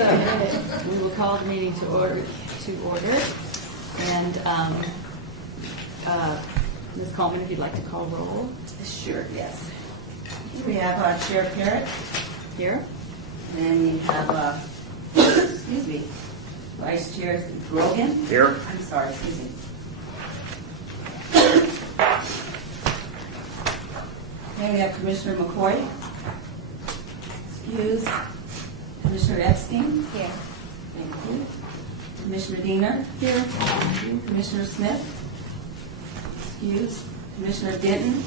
So we will call the meeting to order. And Ms. Coleman, if you'd like to call roll. Sure, yes. We have Chair Parrott Here. and then we have, Vice Chair Grogan. Here. I'm sorry, excuse me. Then we have Commissioner McCoy. Excuse. Commissioner Epstein. Here. Thank you. Commissioner Diener. Here. Thank you. Commissioner Smith. Excuse. Commissioner Denton.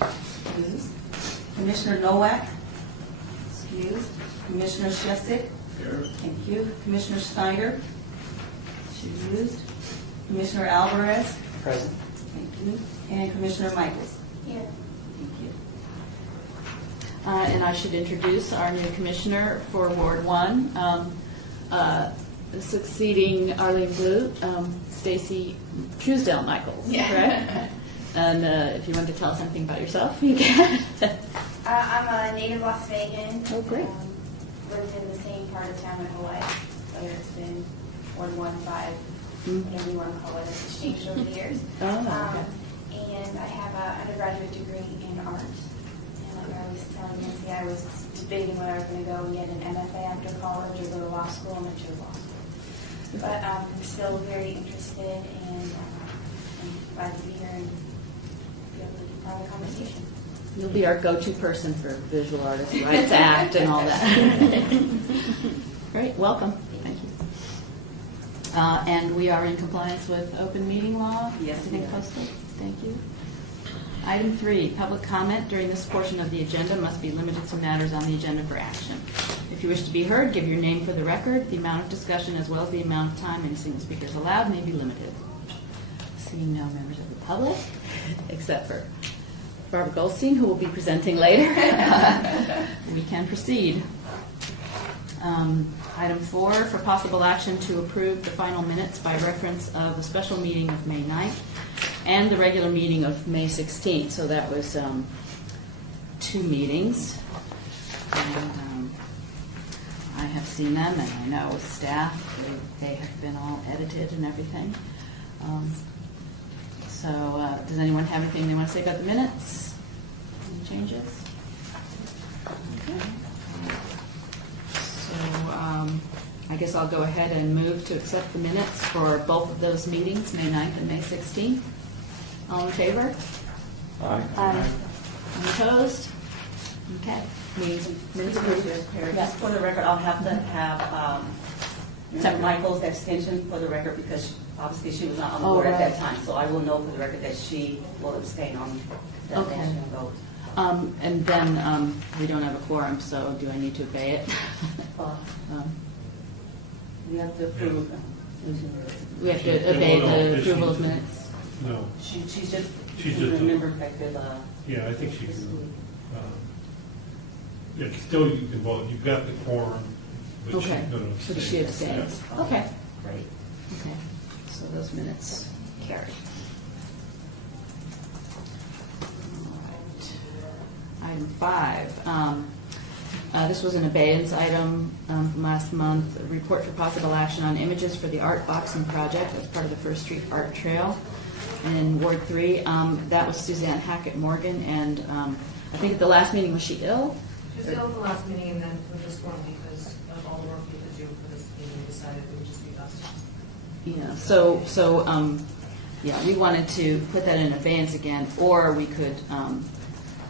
Excuse. Commissioner Nowak. Excuse. Commissioner Shesick. Here. Thank you. Commissioner Snyder. Excused. Commissioner Alvarez. Present. Thank you. And Commissioner Michaels. Here. Thank you. And I should introduce our new commissioner for Ward 1, succeeding Arlene Blue, Stacy Truesdale Michaels, correct? And if you want to tell us something about yourself, you can. I'm a native Las Vegan. Oh, great. Lived in the same part of town my whole life, whether it's been 115, whatever you want to call it, it's changed over the years. Oh, okay. And I have an undergraduate degree in art. And like I was telling Nancy, I was debating whether I was going to go and get an MFA after college or go to law school, and I chose law school. But I'm still very interested, and I'm glad to be here and be able to be part of the conversation. You'll be our go-to person for visual artists, rights act, and all that. Great, welcome. Thank you. And we are in compliance with open meeting law? Yes, Everything we are. posted? Thank you. Item 3, public comment during this portion of the agenda must be limited to matters on the agenda for action. If you wish to be heard, give your name for the record. The amount of discussion as well as the amount of time any single speaker is allowed may be limited. Seeing no members of the public, except for Barbara Goldstein, who will be presenting later, we can proceed. Item 4, for possible action to approve the final minutes by reference of the special meeting of May 9th and the regular meeting of May 16th. So that was 2 meetings. And I have seen them, and I know with staff, they have been all edited and everything. So does anyone have anything they want to say about the minutes? Any changes? Okay. So I guess I'll go ahead and move to accept the minutes for both of those meetings, May 9th and May 16th. All in favor? Aye. Any opposed? Okay. Minutes approved. Just for the record, I'll have to have Separate. Michael's abstention for the record because obviously she was not on the Oh, board at that right. time. So I will know for the record that she will abstain on that Okay. motion and vote. And then we don't have a quorum, so do I need to obey it? We have to approve. We have to obey the approval of minutes? No, She's just She's a just a- member effective. yeah, I think she can. Yeah, still you can vote. You've got the quorum, but she's Okay, going to so abstain. she abstains. Yeah. Okay. Great. Okay, so those minutes carry. All right. Item 5. This was an abeyance item from last month. A report for possible action on images for the art boxing project as part of the First Street Art Trail in Ward 3. That was Suzanne Hackett Morgan, and I think at the last meeting, was she ill? She was ill at the last meeting, and then for this one, because of all the work we had to do for this meeting, we decided it would just be us. Yeah, yeah, we wanted to put that in abeyance again, or we could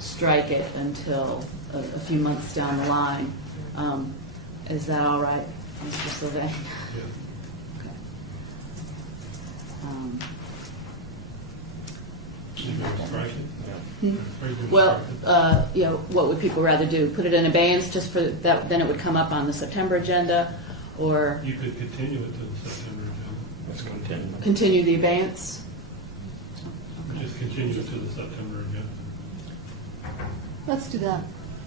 strike it until a few months down the line. Is that all right, Mr. Sylvain? Yeah. Okay. You going to strike it? Hmm? Are you gonna Well, strike it? what would people rather do? Put it in abeyance just for that, then it would come up on the September agenda, or You could continue it to the September agenda. Let's continue. continue the abeyance? Just continue it to the September agenda. Let's do that.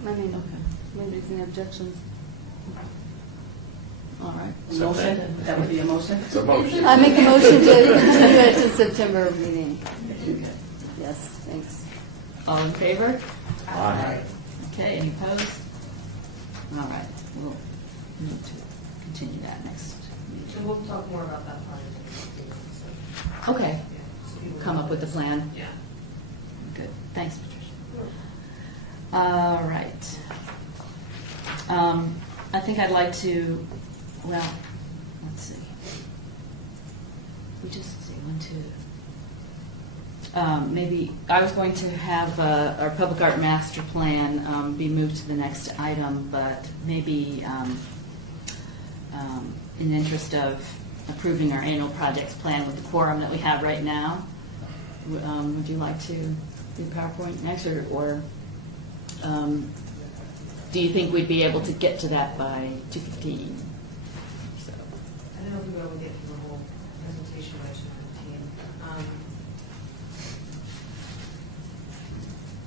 I mean, Okay. nobody's any objections. All right. Motion? That would be a motion? It's a motion. I make a motion to continue it to September meeting. Yes, thanks. All in favor? Aye. Okay, any opposed? All right, we'll move to continue that next meeting. And we'll talk more about that part of the Okay, yeah, so people come up know. with a plan. Yeah. Good, thanks, Patricia. All right. I think I'd like to, well, let's see. We just see, 1, 2. Maybe, I was going to have our public art master plan be moved to the next item, but maybe in the interest of approving our annual projects plan with the quorum that we have right now, would you like to do PowerPoint next, or do you think we'd be able to get to that by 2:15? So, I don't know if we'll be able to get through the whole presentation by 2:15.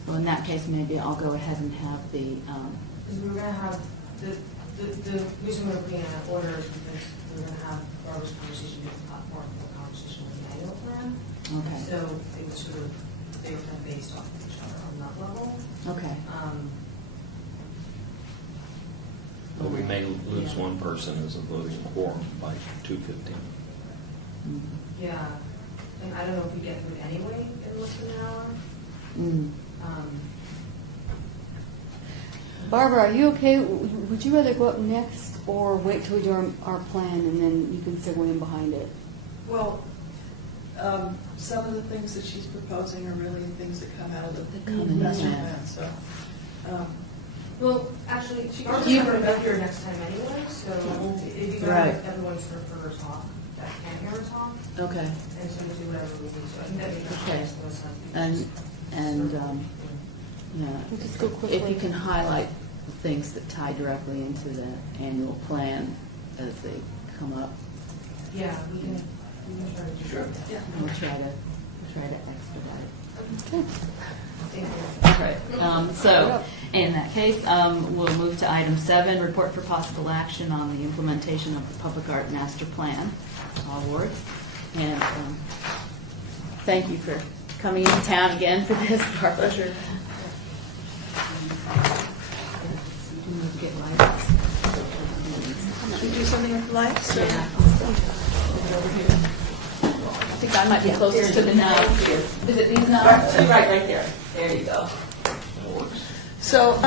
well, in that case, maybe I'll go ahead and have the, Because we're going to have, the reason we're putting it in order is because we're going to have Barbara's conversation with the platform, the conversation with the annual plan. okay, So it was sort of, they were kind of based off of each other on that level. okay. But we may lose one person as a voting quorum by 2:15. Mm. Yeah, and I don't know if we get through it anyway in less than an hour. Mm. Barbara, are you okay? Would you rather go up next or wait till we do our plan and then you can segue in behind it? Well, some of the things that she's proposing are really things that come out of That the come in, master yeah. plan, so. Well, actually, Barbara's You- going to be here next time anyway, so it'd be better Right. if everyone's for her talk, that can hear her talk, Okay, and so we'll do whatever we need to. I think that'd be Okay. nice to listen. and, yeah, We'll just go if quickly. you can highlight the things that tie directly into the annual plan as they come up, Yeah, we can try to do that. Yeah. we'll try to expedite it. Okay. Thank you. All right, so, in that case, we'll move to item 7, report for possible action on the implementation of the Public Art Master Plan, all words. And thank you for coming into town again for this, Barbara. Pleasure. We need to get lights. Should we do something with lights? or- Yeah. I think I might be closest to the knobs here. Is it these knobs? Right there. There you go. So,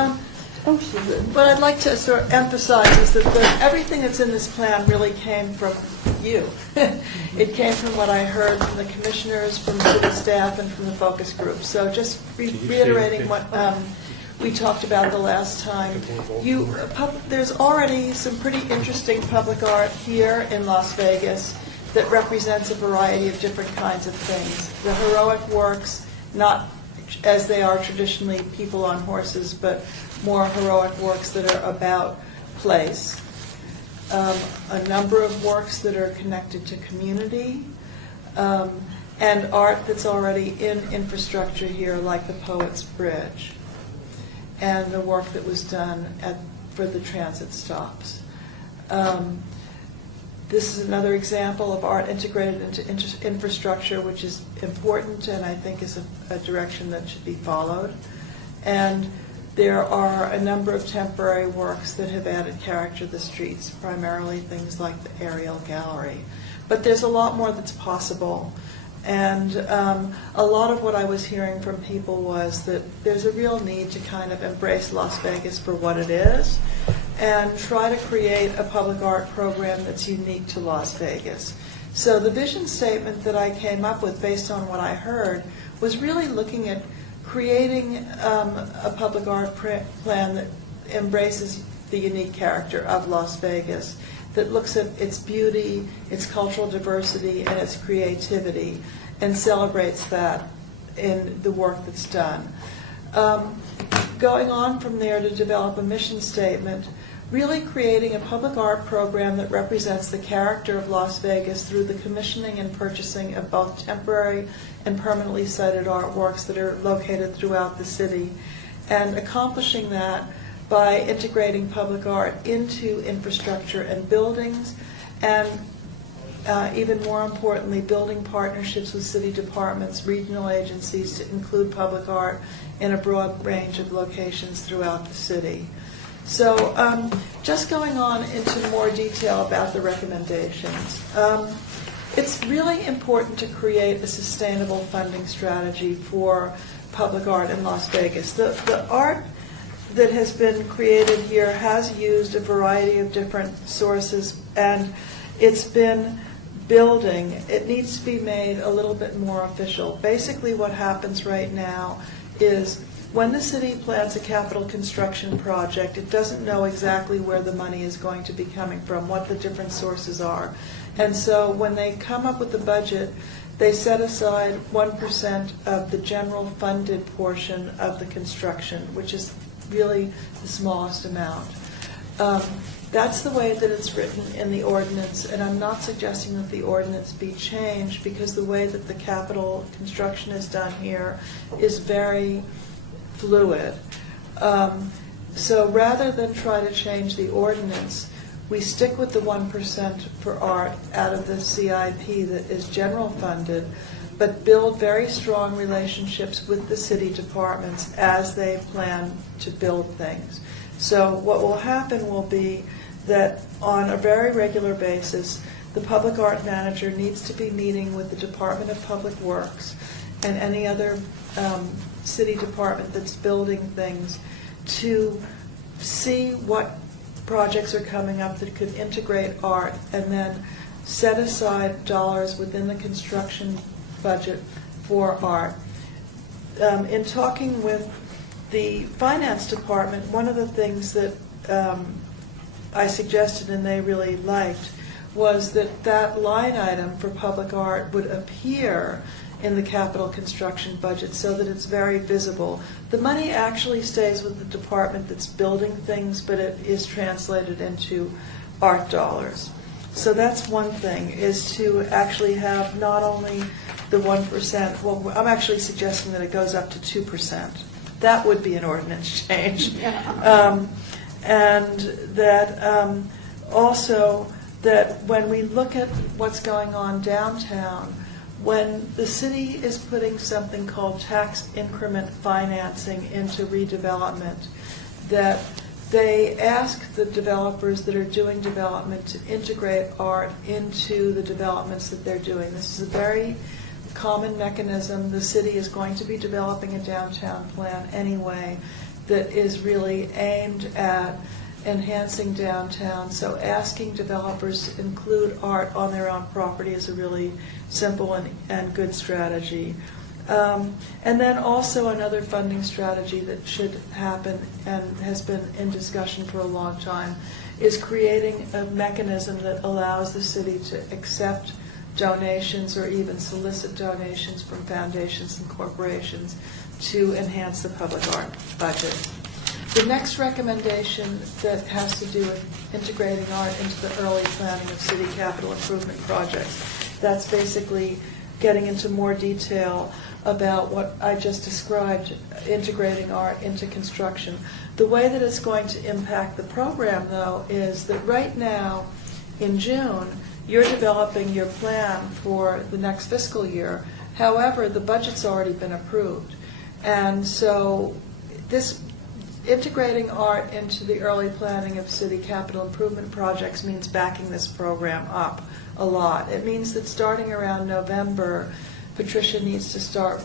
Oh, she would. what I'd like to sort of emphasize is that everything that's in this plan really came from you. It came from what I heard from the commissioners, from city staff, and from the focus group. So just reiterating what we talked about the last time. There's already some pretty interesting public art here in Las Vegas that represents a variety of different kinds of things. The heroic works, not as they are traditionally people on horses, but more heroic works that are about place. A number of works that are connected to community, and art that's already in infrastructure here, like the Poets Bridge, and the work that was done for the transit stops. This is another example of art integrated into infrastructure, which is important and I think is a direction that should be followed. And there are a number of temporary works that have added character to the streets, primarily things like the aerial gallery. But there's a lot more that's possible. And a lot of what I was hearing from people was that there's a real need to kind of embrace Las Vegas for what it is and try to create a public art program that's unique to Las Vegas. So the vision statement that I came up with based on what I heard was really looking at creating a public art plan that embraces the unique character of Las Vegas, that looks at its beauty, its cultural diversity, and its creativity, and celebrates that in the work that's done. Going on from there to develop a mission statement, really creating a public art program that represents the character of Las Vegas through the commissioning and purchasing of both temporary and permanently sited artworks that are located throughout the city, and accomplishing that by integrating public art into infrastructure and buildings, and even more importantly, building partnerships with city departments, regional agencies to include public art in a broad range of locations throughout the city. So just going on into more detail about the recommendations. It's really important to create a sustainable funding strategy for public art in Las Vegas. The art that has been created here has used a variety of different sources, and it's been building. It needs to be made a little bit more official. Basically what happens right now is when the city plans a capital construction project, it doesn't know exactly where the money is going to be coming from, what the different sources are. And so when they come up with the budget, they set aside 1% of the general funded portion of the construction, which is really the smallest amount. That's the way that it's written in the ordinance, and I'm not suggesting that the ordinance be changed, because the way that the capital construction is done here is very fluid. So rather than try to change the ordinance, we stick with the 1% for art out of the CIP that is general funded, but build very strong relationships with the city departments as they plan to build things. So what will happen will be that on a very regular basis, the public art manager needs to be meeting with the Department of Public Works and any other city department that's building things to see what projects are coming up that could integrate art, and then set aside dollars within the construction budget for art. In talking with the finance department, one of the things that I suggested and they really liked was that that line item for public art would appear in the capital construction budget so that it's very visible. The money actually stays with the department that's building things, but it is translated into art dollars. So that's one thing, is to actually have not only the 1%, well, I'm actually suggesting that it goes up to 2%. That would be an ordinance change. And that also that when we look at what's going on downtown, when the city is putting something called tax increment financing into redevelopment, that they ask the developers that are doing development to integrate art into the developments that they're doing. This is a very common mechanism. The city is going to be developing a downtown plan anyway that is really aimed at enhancing downtown. So asking developers to include art on their own property is a really simple and good strategy. And then also another funding strategy that should happen and has been in discussion for a long time is creating a mechanism that allows the city to accept donations or even solicit donations from foundations and corporations to enhance the public art budget. The next recommendation that has to do with integrating art into the early planning of city capital improvement projects, that's basically getting into more detail about what I just described, integrating art into construction. The way that it's going to impact the program, though, is that right now, in June, you're developing your plan for the next fiscal year. However, the budget's already been approved. And so this integrating art into the early planning of city capital improvement projects means backing this program up a lot. It means that starting around November, Patricia needs to start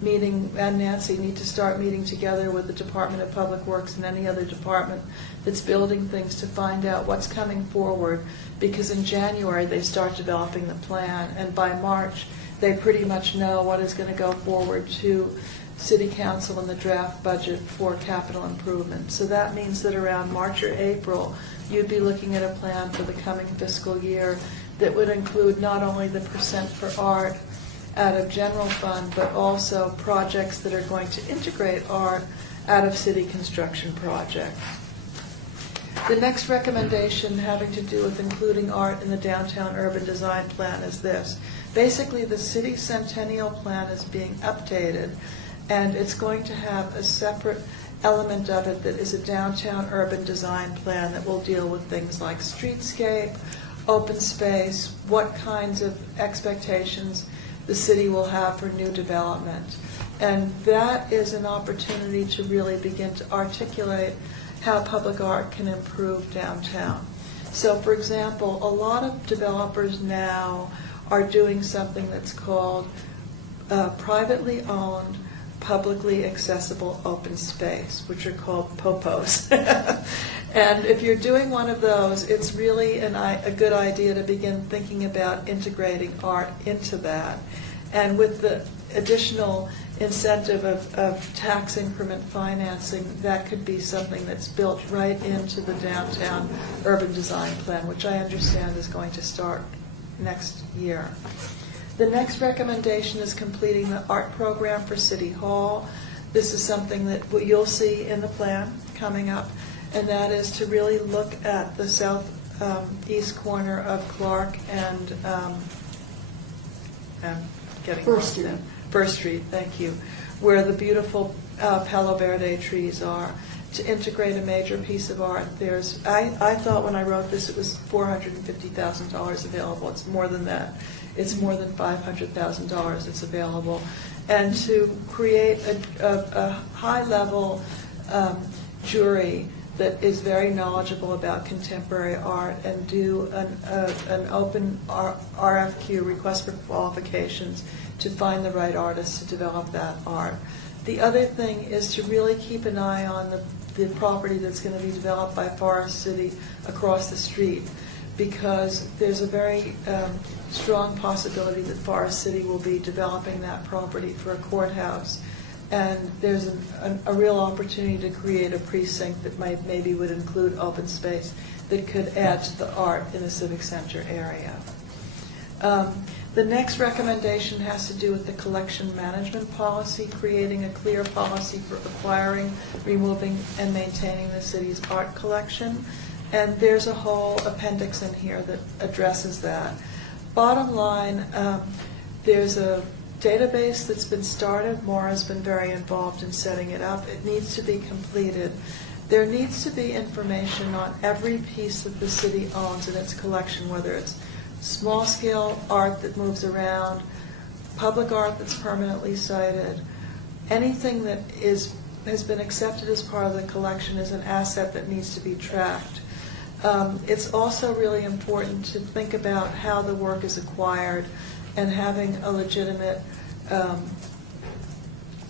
meeting, and Nancy need to start meeting together with the Department of Public Works and any other department that's building things to find out what's coming forward, because in January they start developing the plan, and by March they pretty much know what is going to go forward to City Council in the draft budget for capital improvement. So that means that around March or April you'd be looking at a plan for the coming fiscal year that would include not only the percent for art out of general fund, but also projects that are going to integrate art out of city construction projects. The next recommendation having to do with including art in the downtown urban design plan is this. Basically, the city centennial plan is being updated, and it's going to have a separate element of it that is a downtown urban design plan that will deal with things like streetscape, open space, what kinds of expectations the city will have for new development. And that is an opportunity to really begin to articulate how public art can improve downtown. So, for example, a lot of developers now are doing something that's called privately owned, publicly accessible open space, which are called POPOs. And if you're doing one of those, it's really a good idea to begin thinking about integrating art into that. And with the additional incentive of tax increment financing, that could be something that's built right into the downtown urban design plan, which I understand is going to start next year. The next recommendation is completing the art program for City Hall. This is something that you'll see in the plan coming up, and that is to really look at the southeast corner of Clark and First Street. First Street, thank you, where the beautiful Palo Verde trees are, to integrate a major piece of art. I thought when I wrote this it was $450,000 available. It's more than that. It's more than $500,000 that's available. And to create a high-level jury that is very knowledgeable about contemporary art and do an open RFQ, request for qualifications, to find the right artists to develop that art. The other thing is to really keep an eye on the property that's going to be developed by Forest City across the street, because there's a very strong possibility that Forest City will be developing that property for a courthouse. And there's a real opportunity to create a precinct that maybe would include open space that could add to the art in the Civic Center area. The next recommendation has to do with the collection management policy, creating a clear policy for acquiring, removing, and maintaining the city's art collection. And there's a whole appendix in here that addresses that. Bottom line, there's a database that's been started. Maura's been very involved in setting it up. It needs to be completed. There needs to be information on every piece that the city owns in its collection, whether it's small-scale art that moves around, public art that's permanently sited, anything that has been accepted as part of the collection is an asset that needs to be tracked. It's also really important to think about how the work is acquired and having a legitimate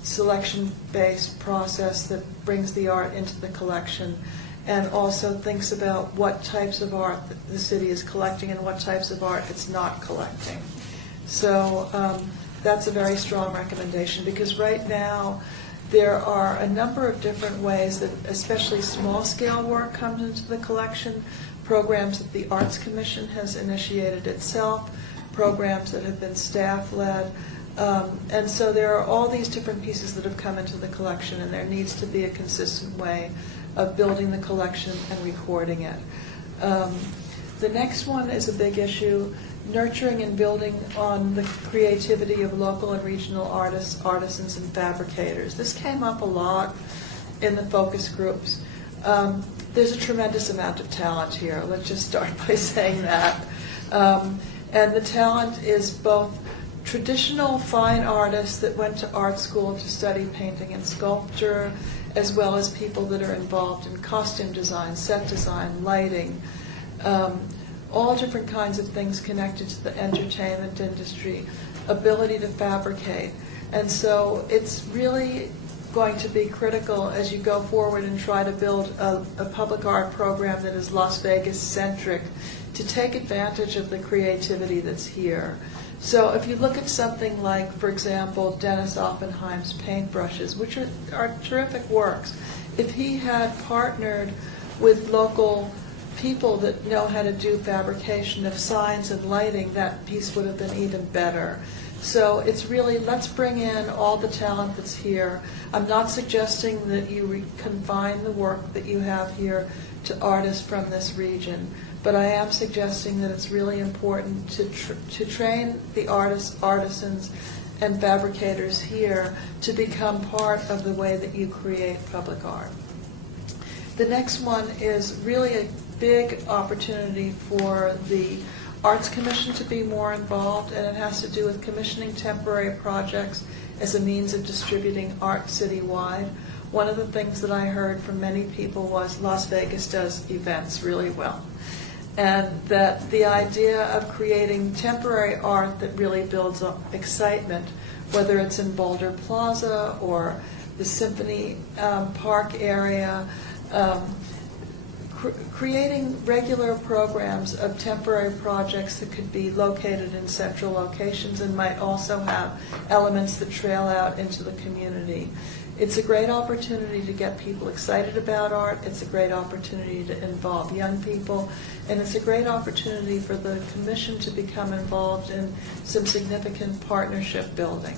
selection-based process that brings the art into the collection, and also thinks about what types of art the city is collecting and what types of art it's not collecting. So that's a very strong recommendation, because right now there are a number of different ways that especially small-scale work comes into the collection, programs that the Arts Commission has initiated itself, programs that have been staff-led. And so there are all these different pieces that have come into the collection, and there needs to be a consistent way of building the collection and recording it. The next one is a big issue, nurturing and building on the creativity of local and regional artists, artisans, and fabricators. This came up a lot in the focus groups. There's a tremendous amount of talent here. Let's just start by saying that. And the talent is both traditional fine artists that went to art school to study painting and sculpture, as well as people that are involved in costume design, set design, lighting, all different kinds of things connected to the entertainment industry, ability to fabricate. And so it's really going to be critical as you go forward and try to build a public art program that is Las Vegas-centric, to take advantage of the creativity that's here. So if you look at something like, for example, Dennis Oppenheim's paintbrushes, which are terrific works, if he had partnered with local people that know how to do fabrication of signs and lighting, that piece would have been even better. So it's really, let's bring in all the talent that's here. I'm not suggesting that you confine the work that you have here to artists from this region, but I am suggesting that it's really important to train the artists, artisans, and fabricators here to become part of the way that you create public art. The next one is really a big opportunity for the Arts Commission to be more involved, and it has to do with commissioning temporary projects as a means of distributing art citywide. one of the things that I heard from many people was Las Vegas does events really well. And that the idea of creating temporary art that really builds up excitement, whether it's in Boulder Plaza or the Symphony Park area, creating regular programs of temporary projects that could be located in central locations and might also have elements that trail out into the community. It's a great opportunity to get people excited about art. It's a great opportunity to involve young people. And it's a great opportunity for the commission to become involved in some significant partnership building.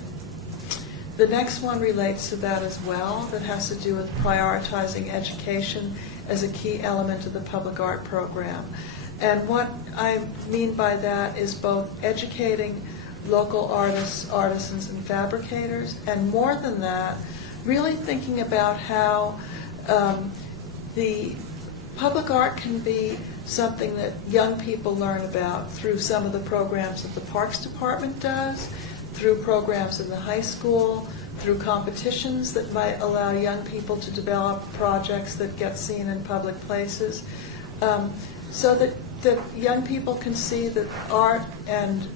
The next one relates to that as well, that has to do with prioritizing education as a key element of the public art program. And what I mean by that is both educating local artists, artisans, and fabricators, and more than that, really thinking about how the public art can be something that young people learn about through some of the programs that the Parks Department does, through programs in the high school, through competitions that might allow young people to develop projects that get seen in public places, so that young people can see that art and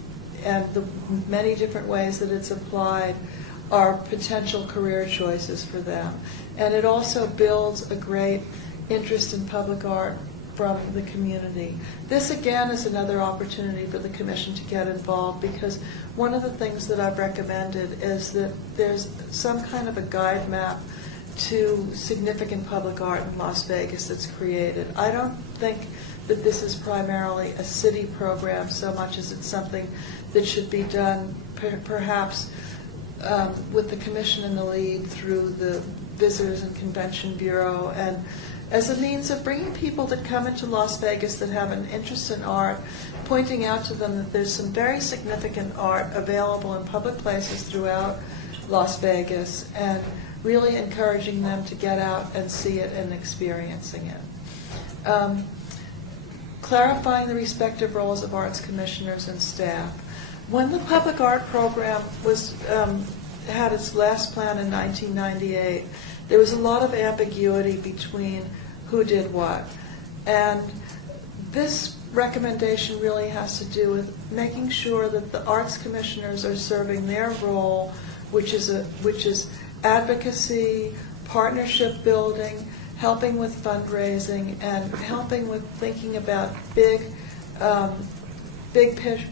the many different ways that it's applied are potential career choices for them. And it also builds a great interest in public art from the community. This again is another opportunity for the commission to get involved, because one of the things that I've recommended is that there's some kind of a guide map to significant public art in Las Vegas that's created. I don't think that this is primarily a city program so much as it's something that should be done perhaps with the commission in the lead through the Visitors and Convention Bureau, and as a means of bringing people that come into Las Vegas that have an interest in art, pointing out to them that there's some very significant art available in public places throughout Las Vegas, and really encouraging them to get out and see it and experiencing it. Clarifying the respective roles of arts commissioners and staff. When the public art program had its last plan in 1998, there was a lot of ambiguity between who did what. And this recommendation really has to do with making sure that the arts commissioners are serving their role, which is advocacy, partnership building, helping with fundraising, and helping with thinking about big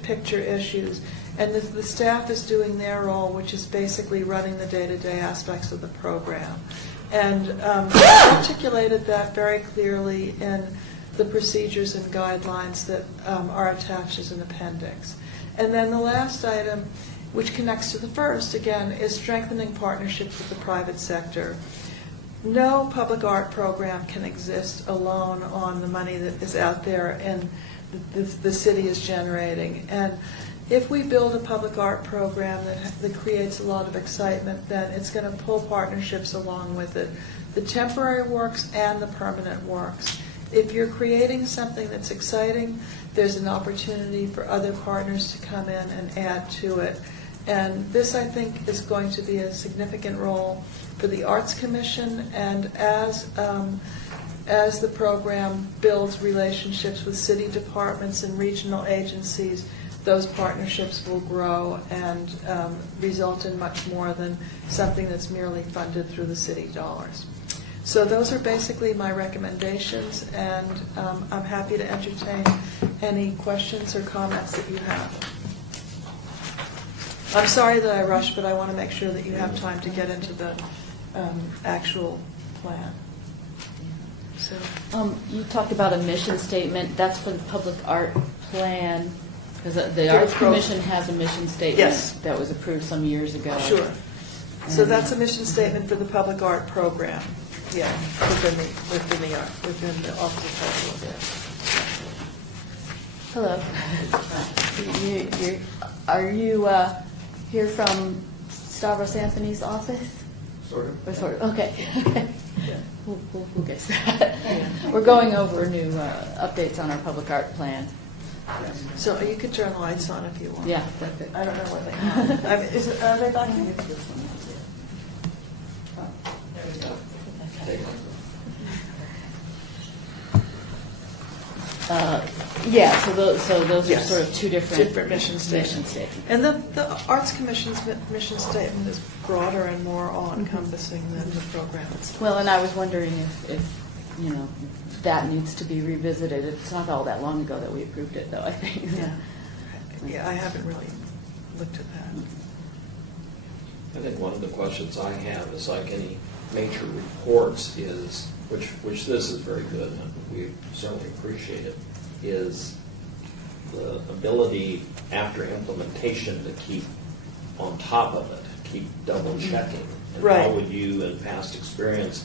picture issues. And the staff is doing their role, which is basically running the day-to-day aspects of the program. And articulated that very clearly in the procedures and guidelines that are attached as an appendix. And then the last item, which connects to the first, again, is strengthening partnerships with the private sector. No public art program can exist alone on the money that is out there and the city is generating. And if we build a public art program that creates a lot of excitement, then it's going to pull partnerships along with it, the temporary works and the permanent works. If you're creating something that's exciting, there's an opportunity for other partners to come in and add to it. And this, I think, is going to be a significant role for the Arts Commission, and as the program builds relationships with city departments and regional agencies, those partnerships will grow and result in much more than something that's merely funded through the city dollars. So those are basically my recommendations, and I'm happy to entertain any questions or comments that you have. I'm sorry that I rushed, but I want to make sure that you have time to get into the actual plan. So, You talked about a mission statement. That's for the public art plan, because the Arts Commission has a mission statement. Yes. That was approved some years ago. sure. So that's a mission statement for the public art program. Yeah, within the Office of Cultural Affairs. Hello. Are you here from Stavros Anthony's office? Sort of. Or sort of, okay. We'll get to that. We're going over new updates on our public art plan. So you could turn the lights on if you want. Yeah, perfect. I don't know what they are. Are they back here? There we go. Yeah, so those are Yes. sort of two different. Different mission statements. statements. And the Arts Commission's mission statement is broader and more all-encompassing than the program itself. Well, and I was wondering if, you know, that needs to be revisited. It's not all that long ago that we approved it, though, I think. Yeah, I haven't really looked at that. I think one of the questions I have is like any major reports is, which this is very good, and we certainly appreciate it, is the ability after implementation to keep on top of it, keep double checking. And Right. how would you, in past experience,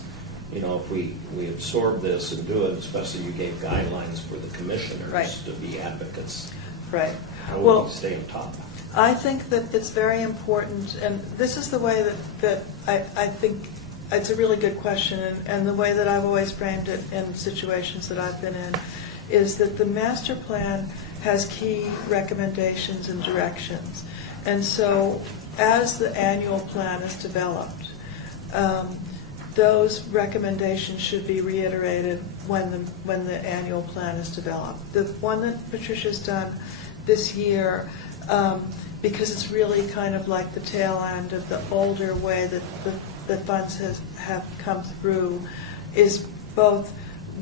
you know, if we absorb this and do it, especially you gave guidelines for the commissioners Right. to be advocates, Right. how would Well, we stay on top? I think that it's very important, and this is the way that I think it's a really good question, and the way that I've always framed it in situations that I've been in, is that the master plan has key recommendations and directions. And so as the annual plan is developed, those recommendations should be reiterated when the annual plan is developed. The one that Patricia's done this year, because it's really kind of like the tail end of the older way that the funds have come through, is both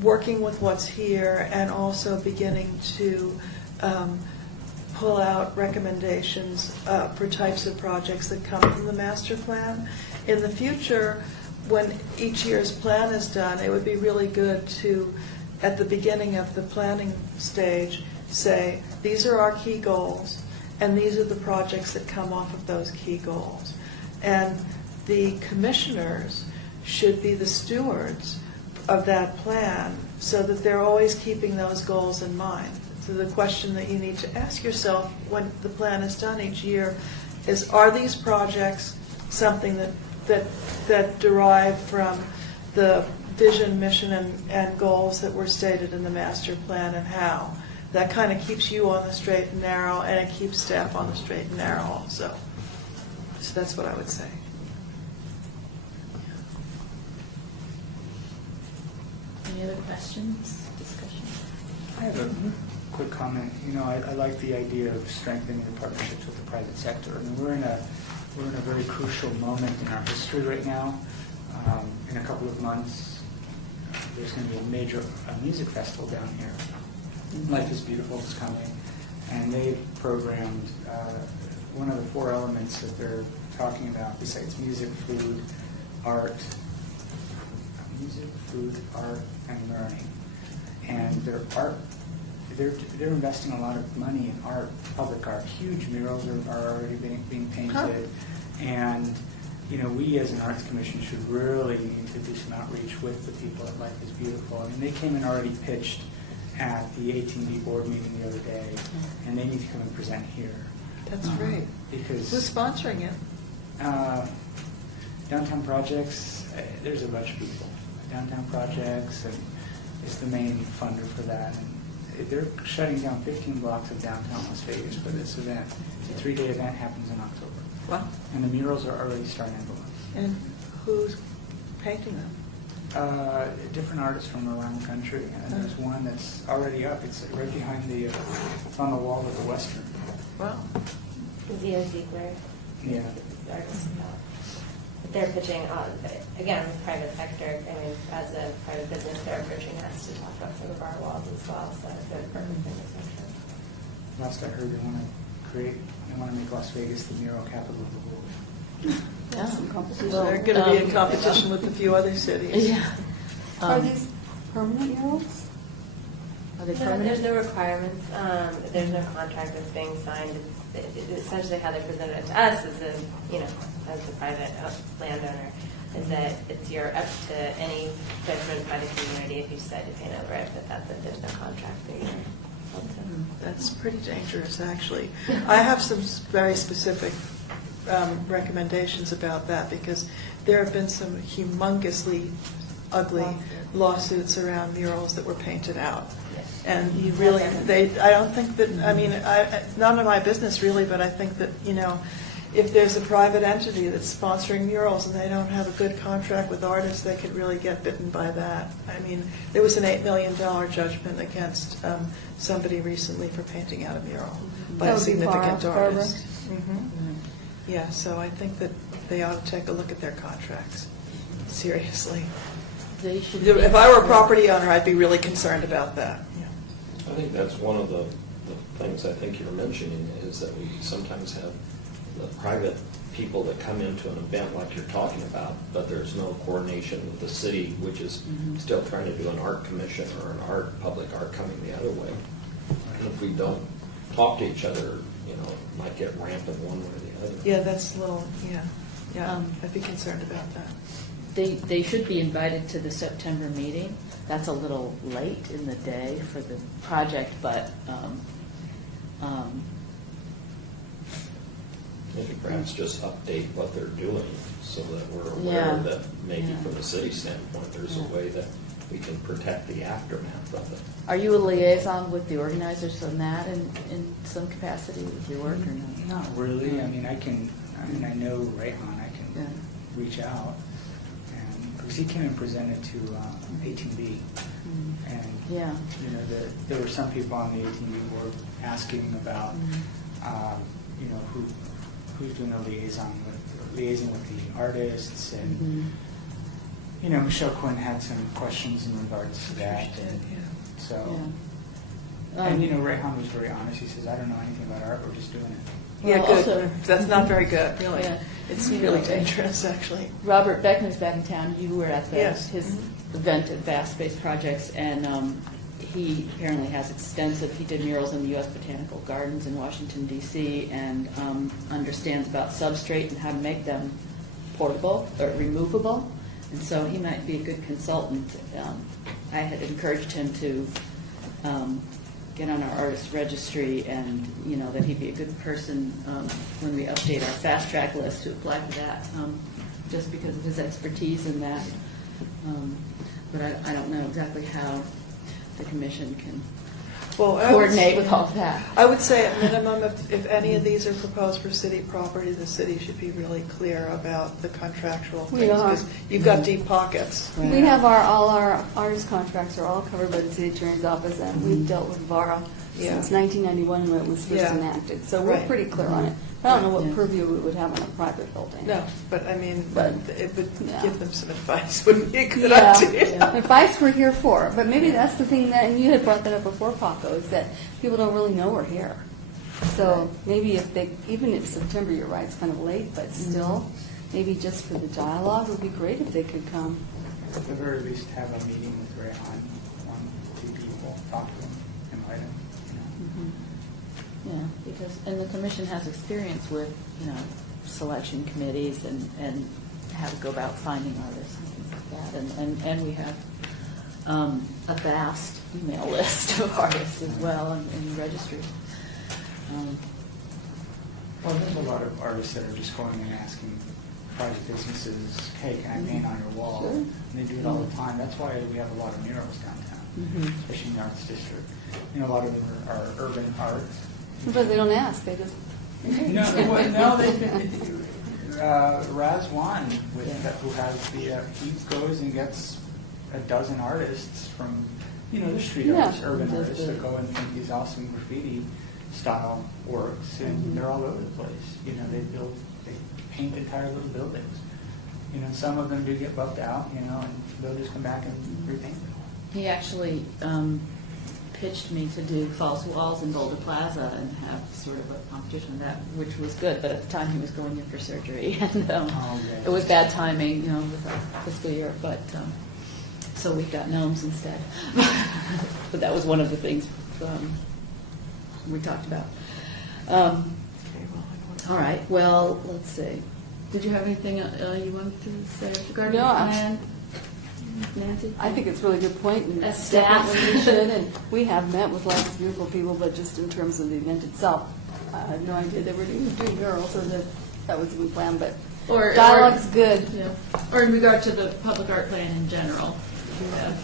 working with what's here and also beginning to pull out recommendations for types of projects that come from the master plan. In the future, when each year's plan is done, it would be really good to, at the beginning of the planning stage, say, these are our key goals, and these are the projects that come off of those key goals. And the commissioners should be the stewards of that plan so that they're always keeping those goals in mind. So the question that you need to ask yourself when the plan is done each year is, are these projects something that derive from the vision, mission, and goals that were stated in the master plan, and how? That kind of keeps you on the straight and narrow, and it keeps staff on the straight and narrow also. So that's what I would say. Any other questions, discussion? I have a quick comment. You know, I like the idea of strengthening the partnerships with the private sector. I mean, we're in a very crucial moment in our history right now. In a couple of months, there's going to be a major music festival down here. Life is Beautiful is coming, and they've programmed one of the 4 elements that they're talking about, besides music, food, art, and learning. And they're investing a lot of money in art, public art. Huge murals are already being painted, and you know, we as an Arts Commission should really need to do some outreach with the people at Life is Beautiful. I mean, they came and already pitched at the 18B board meeting the other day, and they need to come and present here. That's great. Because Who's sponsoring it? Downtown Projects, there's a bunch of people. Downtown Projects and is the main funder for that. And they're shutting down 15 blocks of downtown Las Vegas for this event. It's a 3-day event, happens in October. Wow. And the murals are already starting to go up. And who's painting them? Different artists from around the country, and there's one that's already up. It's right behind it's on the wall of the Western. Wow. Zio Ziegler. Yeah. The artist. But they're pitching, again, with private sector. I mean, as a private business, they're approaching us to talk about some of our walls as well, so it's a perfect thing to mention. Last I heard, they want to make Las Vegas the mural capital of the world. Yeah. So they're going to be in competition with a few other cities. Yeah. Are these permanent murals? Are they No, permanent? there's no requirements. There's no contract that's being signed. It's essentially how they present it to us as as the private landowner, is that it's up to any judgment by the community if you decide to paint over it, but that's it. There's no contract there either. That's pretty dangerous, actually. I have some very specific recommendations about that, because there have been some humongously ugly lawsuits around murals that were painted out. And you really, I don't think that, I mean, none of my business really, but I think that, if there's a private entity that's sponsoring murals and they don't have a good contract with artists, they could really get bitten by that. I mean, there was an $8 million judgment against somebody recently for painting out a mural by That a was significant Barbara. artist. Yeah, so I think that they ought to take a look at their contracts, seriously. They should. If I were a property owner, I'd be really concerned about that. I think that's one of the things I think you're mentioning, is that we sometimes have the private people that come into an event like you're talking about, but there's no coordination with the city, which is still trying to do an art commission or an public art coming the other way. And if we don't talk to each other, it might get rampant one way or the other. Yeah, that's a little, yeah, I'd be concerned about that. They should be invited to the September meeting. That's a little late in the day for the project, but Maybe perhaps just update what they're doing so that we're Yeah. aware that maybe Yeah. from a city standpoint, there's a way that we can protect the aftermath of it. are you a liaison with the organizers on that in some capacity with your work or not? Not really. I mean, I know Rayhan. I can Yeah. reach out, and because he came and presented to 18B, and Yeah. there were some people on the 18B board asking about, who's doing the liaising with the artists, and Michelle Quinn had some questions in regards to that. So, Yeah. and Rayhan was very honest. He says, "I don't know anything about art. We're just doing it." Yeah, Well, good. also- That's not very good, really. Yeah. It's really dangerous, actually. Robert Beckman's back in town. You were at Yes. his event at Vast Space Projects, and he apparently has extensive, he did murals in the U.S. Botanical Gardens in Washington, D.C., and understands about substrate and how to make them portable or removable. And so he might be a good consultant. I had encouraged him to get on our artist registry, and that he'd be a good person when we update our fast track list to apply for that, just because of his expertise in that. But I don't know exactly how the commission can Well, coordinate with all of that. I would say at minimum, if any of these are proposed for city property, the city should be really clear about the contractual We things. are. Because you've got deep pockets. Right. We have all our artist contracts are all covered by the city attorney's office, and we've dealt with VARA Yeah. since 1991 when it was first Yeah. enacted. So we're Right. pretty clear on it. I don't know what Yeah. purview we would have on a private building. No, but I mean, But- it would Yeah. give them some advice, wouldn't be a good Yeah. idea. Advice we're here for, but maybe that's the thing that, and you had brought that up before, Paco, is that people don't really know we're here. So maybe even if September, you're right, it's kind of late, but still, maybe just for the dialogue, it would be great if they could come. At the very least, have a meeting with Rayhan, 1-2 people, talk to him, invite him. Yeah, because, and the commission has experience with, selection committees and how to go about finding artists and things like that. And we have a vast email list of artists as well in the registry. Well, there's a lot of artists that are just going and asking private businesses, "Hey, can I paint on your wall?" Sure. And they do it all the time. That's why we have a lot of murals downtown, especially in the arts district. A lot of them are urban art. But they don't ask, they just. Razwan, Yeah. who has he goes and gets a dozen artists from, the street Yeah. artists, urban Does artists that go and paint these awesome graffiti style works, and they're all over the place. They paint entire little buildings. Some of them do get bugged out, and they'll just come back and repaint them. He actually pitched me to do false walls in Boulder Plaza and have sort of a competition of that, which was good, but at the time he was going in for surgery, and it was bad timing, with our fiscal year, but so we got gnomes instead. But that was one of the things we talked about. All right, well, let's see. Did you have anything you wanted to say regarding the No, plan? Nancy? I think it's a really good point, and As staff. definitely we should, and we have met with lots of beautiful people, but just in terms of the event itself, I had no idea they were doing murals, or that was even planned, but Or dialogue's good. Yeah. Or in regard to the public art plan in general. You have-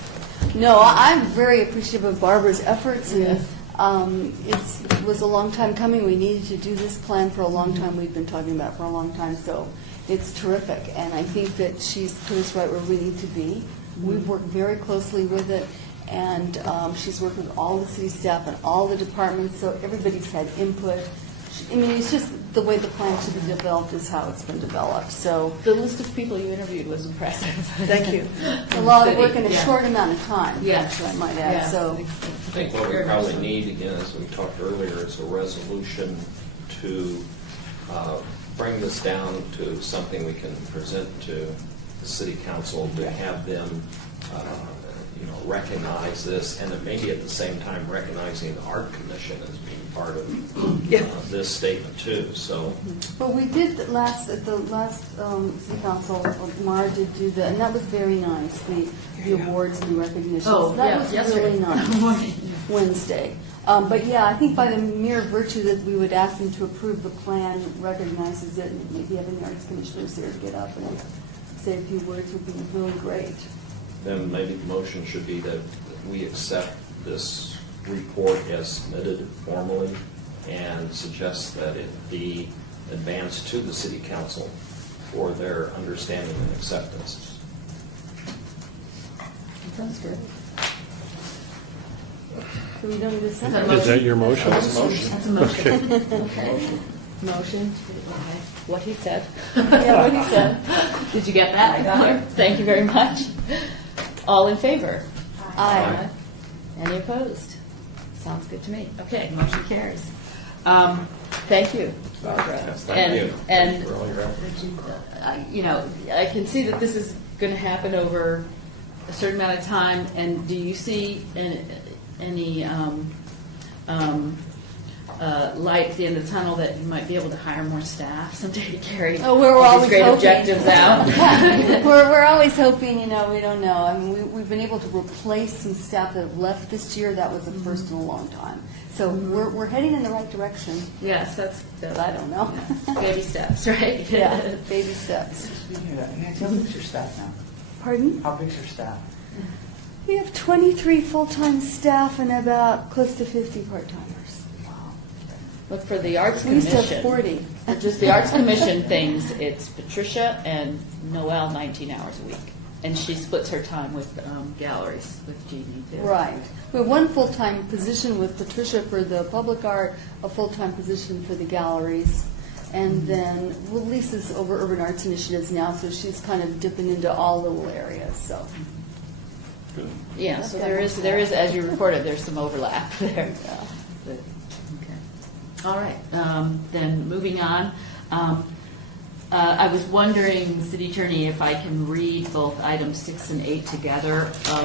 No, I'm very appreciative of Barbara's efforts, and It was a long time coming. We needed to do this plan for a long time. We've been talking about it for a long time, so it's terrific. And I think that she's put us right where we need to be. We've worked very closely with it, and she's worked with all the city staff and all the departments, so everybody's had input. I mean, it's just the way the plan should be developed is how it's been developed. So The list of people you interviewed was impressive. Thank you. a lot of work in a Yeah. short amount of time, Yeah. actually, I might add. Yeah. So I think what we probably need, again, as we talked earlier, is a resolution to bring this down to something we can present to the city council, to have them, recognize this, and then maybe at the same time recognizing the art commission as being part of this statement too. So, But we did at the last city council, Mara did do that, and that was very nice, the awards and the recognitions. Oh, That yeah, was yesterday. really nice, Wednesday. But yeah, I think by the mere virtue that we would ask them to approve the plan recognizes it, and maybe having the arts commissioners there to get up and say a few words would be really great. then maybe the motion should be that we accept this report as submitted formally and suggest that it be advanced to the city council for their understanding and acceptance. Sounds good. So we don't need a Is that a second. motion? Is that your motion? That's a motion. That's a motion. Okay. Motion, what he said. Yeah, what he said. Did you get that? I got it. Thank you very much. All in favor? Aye. Any opposed? Sounds good to me. Okay, motion carries. Thank you, Barbara. Yes, thank you. And, For all your efforts. I can see that this is going to happen over a certain amount of time, and do you see any light at the end of the tunnel that you might be able to hire more staff someday to carry Oh, we're all always these great hoping. objectives out? We're always hoping, we don't know. I mean, we've been able to replace some staff that have left this year. That was the first in a long time. So we're heading in the right direction, Yes, that's but I don't know. baby steps, right? Yeah, baby steps. Speaking of that, Nancy, how big's your staff now? Pardon? How big's your staff? We have 23 full-time staff and about close to 50 part-timers. Look, for the Arts We used to Commission. have 40. For just the Arts Commission things, it's Patricia and Noelle 19 hours a week. And she splits her time with galleries, with Jeannie too. Right. We have one full-time position with Patricia for the public art, a full-time position for the galleries. And then, well, Lisa's over Urban Arts Initiatives now, so she's kind of dipping into all little areas, so. Yeah, so there is, as you reported, there's some overlap there. But, okay. All right, then moving on. I was wondering, City Attorney, if I can read both items 6 and 8 together.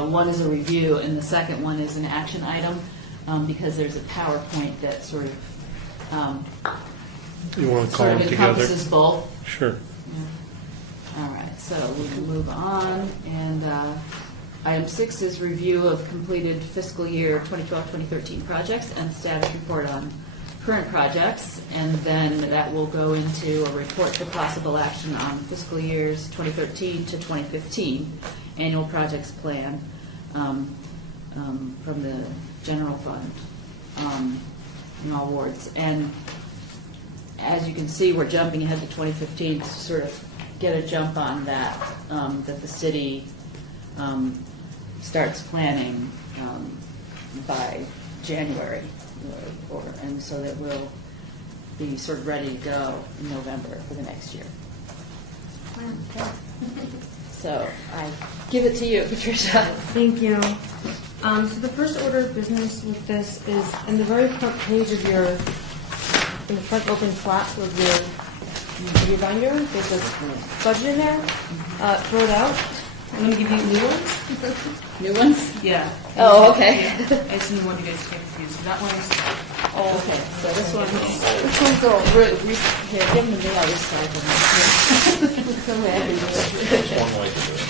One is a review, and the second one is an action item, because there's a PowerPoint that sort of You want to call sort of them together? encompasses both. Sure. All right, so we can move on, and item 6 is review of completed fiscal year 2012-2013 projects and status report on current projects, and then that will go into a report for possible action on fiscal years 2013 to 2015 annual projects plan from the general fund in all wards. And as you can see, we're jumping ahead to 2015 to sort of get a jump on that, that the city starts planning by January, and so that we'll be sort of ready to go in November for the next year. So I give it to you, Patricia. Thank you. So the first order of business with this is in the very front page of your, in the front open flap of your binder, there's a budget in there. Throw it out. I'm going to give you new ones. New ones? Yeah. Oh, okay. I just didn't want you guys to get confused. So that one's, Oh, okay. So this one's here. Give them to me. I'll recycle them. That's one way to do it.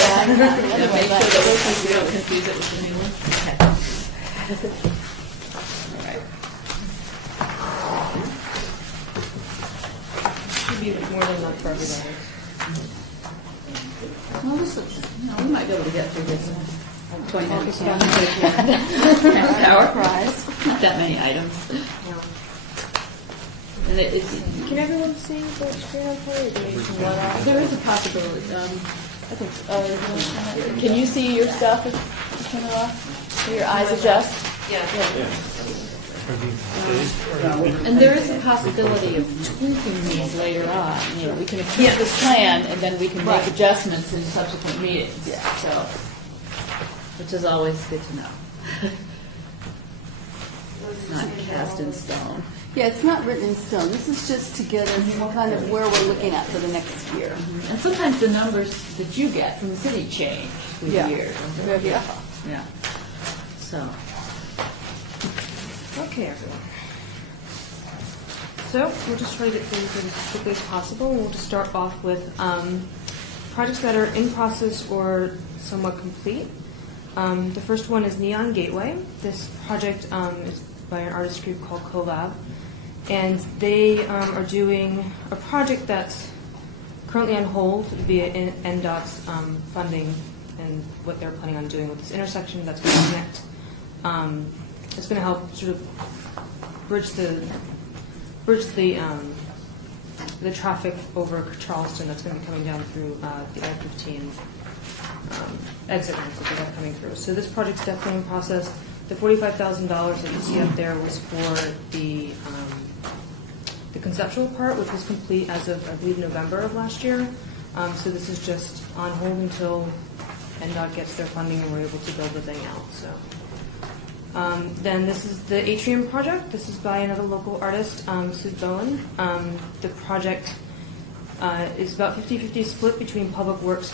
Yeah, make sure that we don't confuse it with the new one. Okay. All right. should be more than enough for everybody. Well, this looks, we might be able to get through this in 20 minutes. Yeah. Half hour. Surprise. Not that many items. And it's, Can everyone see the screen okay, or do we need to let off? there is a possibility. I think, can you see your stuff if you turn it off? Do your eyes adjust? And there is a possibility of tweaking these later on. You know, we can approve this plan, and then we can make adjustments in subsequent meetings. So, which is always good to know. Not cast in stone. Yeah, it's not written in stone. This is just to get us kind of where we're looking at for the next year. And sometimes the numbers that you get from the city change through the years. Yeah. Yeah. So, Okay, everyone. So we'll just try to get through things as quickly as possible. We'll just start off with projects that are in process or somewhat complete. The first one is Neon Gateway. This project is by an artist group called Collab. And they are doing a project that's currently on hold via NDOT's funding and what they're planning on doing with this intersection that's going to connect. It's going to help sort of bridge the traffic over Charleston that's going to be coming down through the I-15 exit ramps that they have coming through. So this project's definitely in process. The $45,000 that you see up there was for the conceptual part, which was complete as of, I believe, November of last year. So this is just on hold until NDOT gets their funding and we're able to build the thing out. So. Then this is the Atrium project. This is by another local artist, Sue Bowen. The project is about 50-50 split between Public Works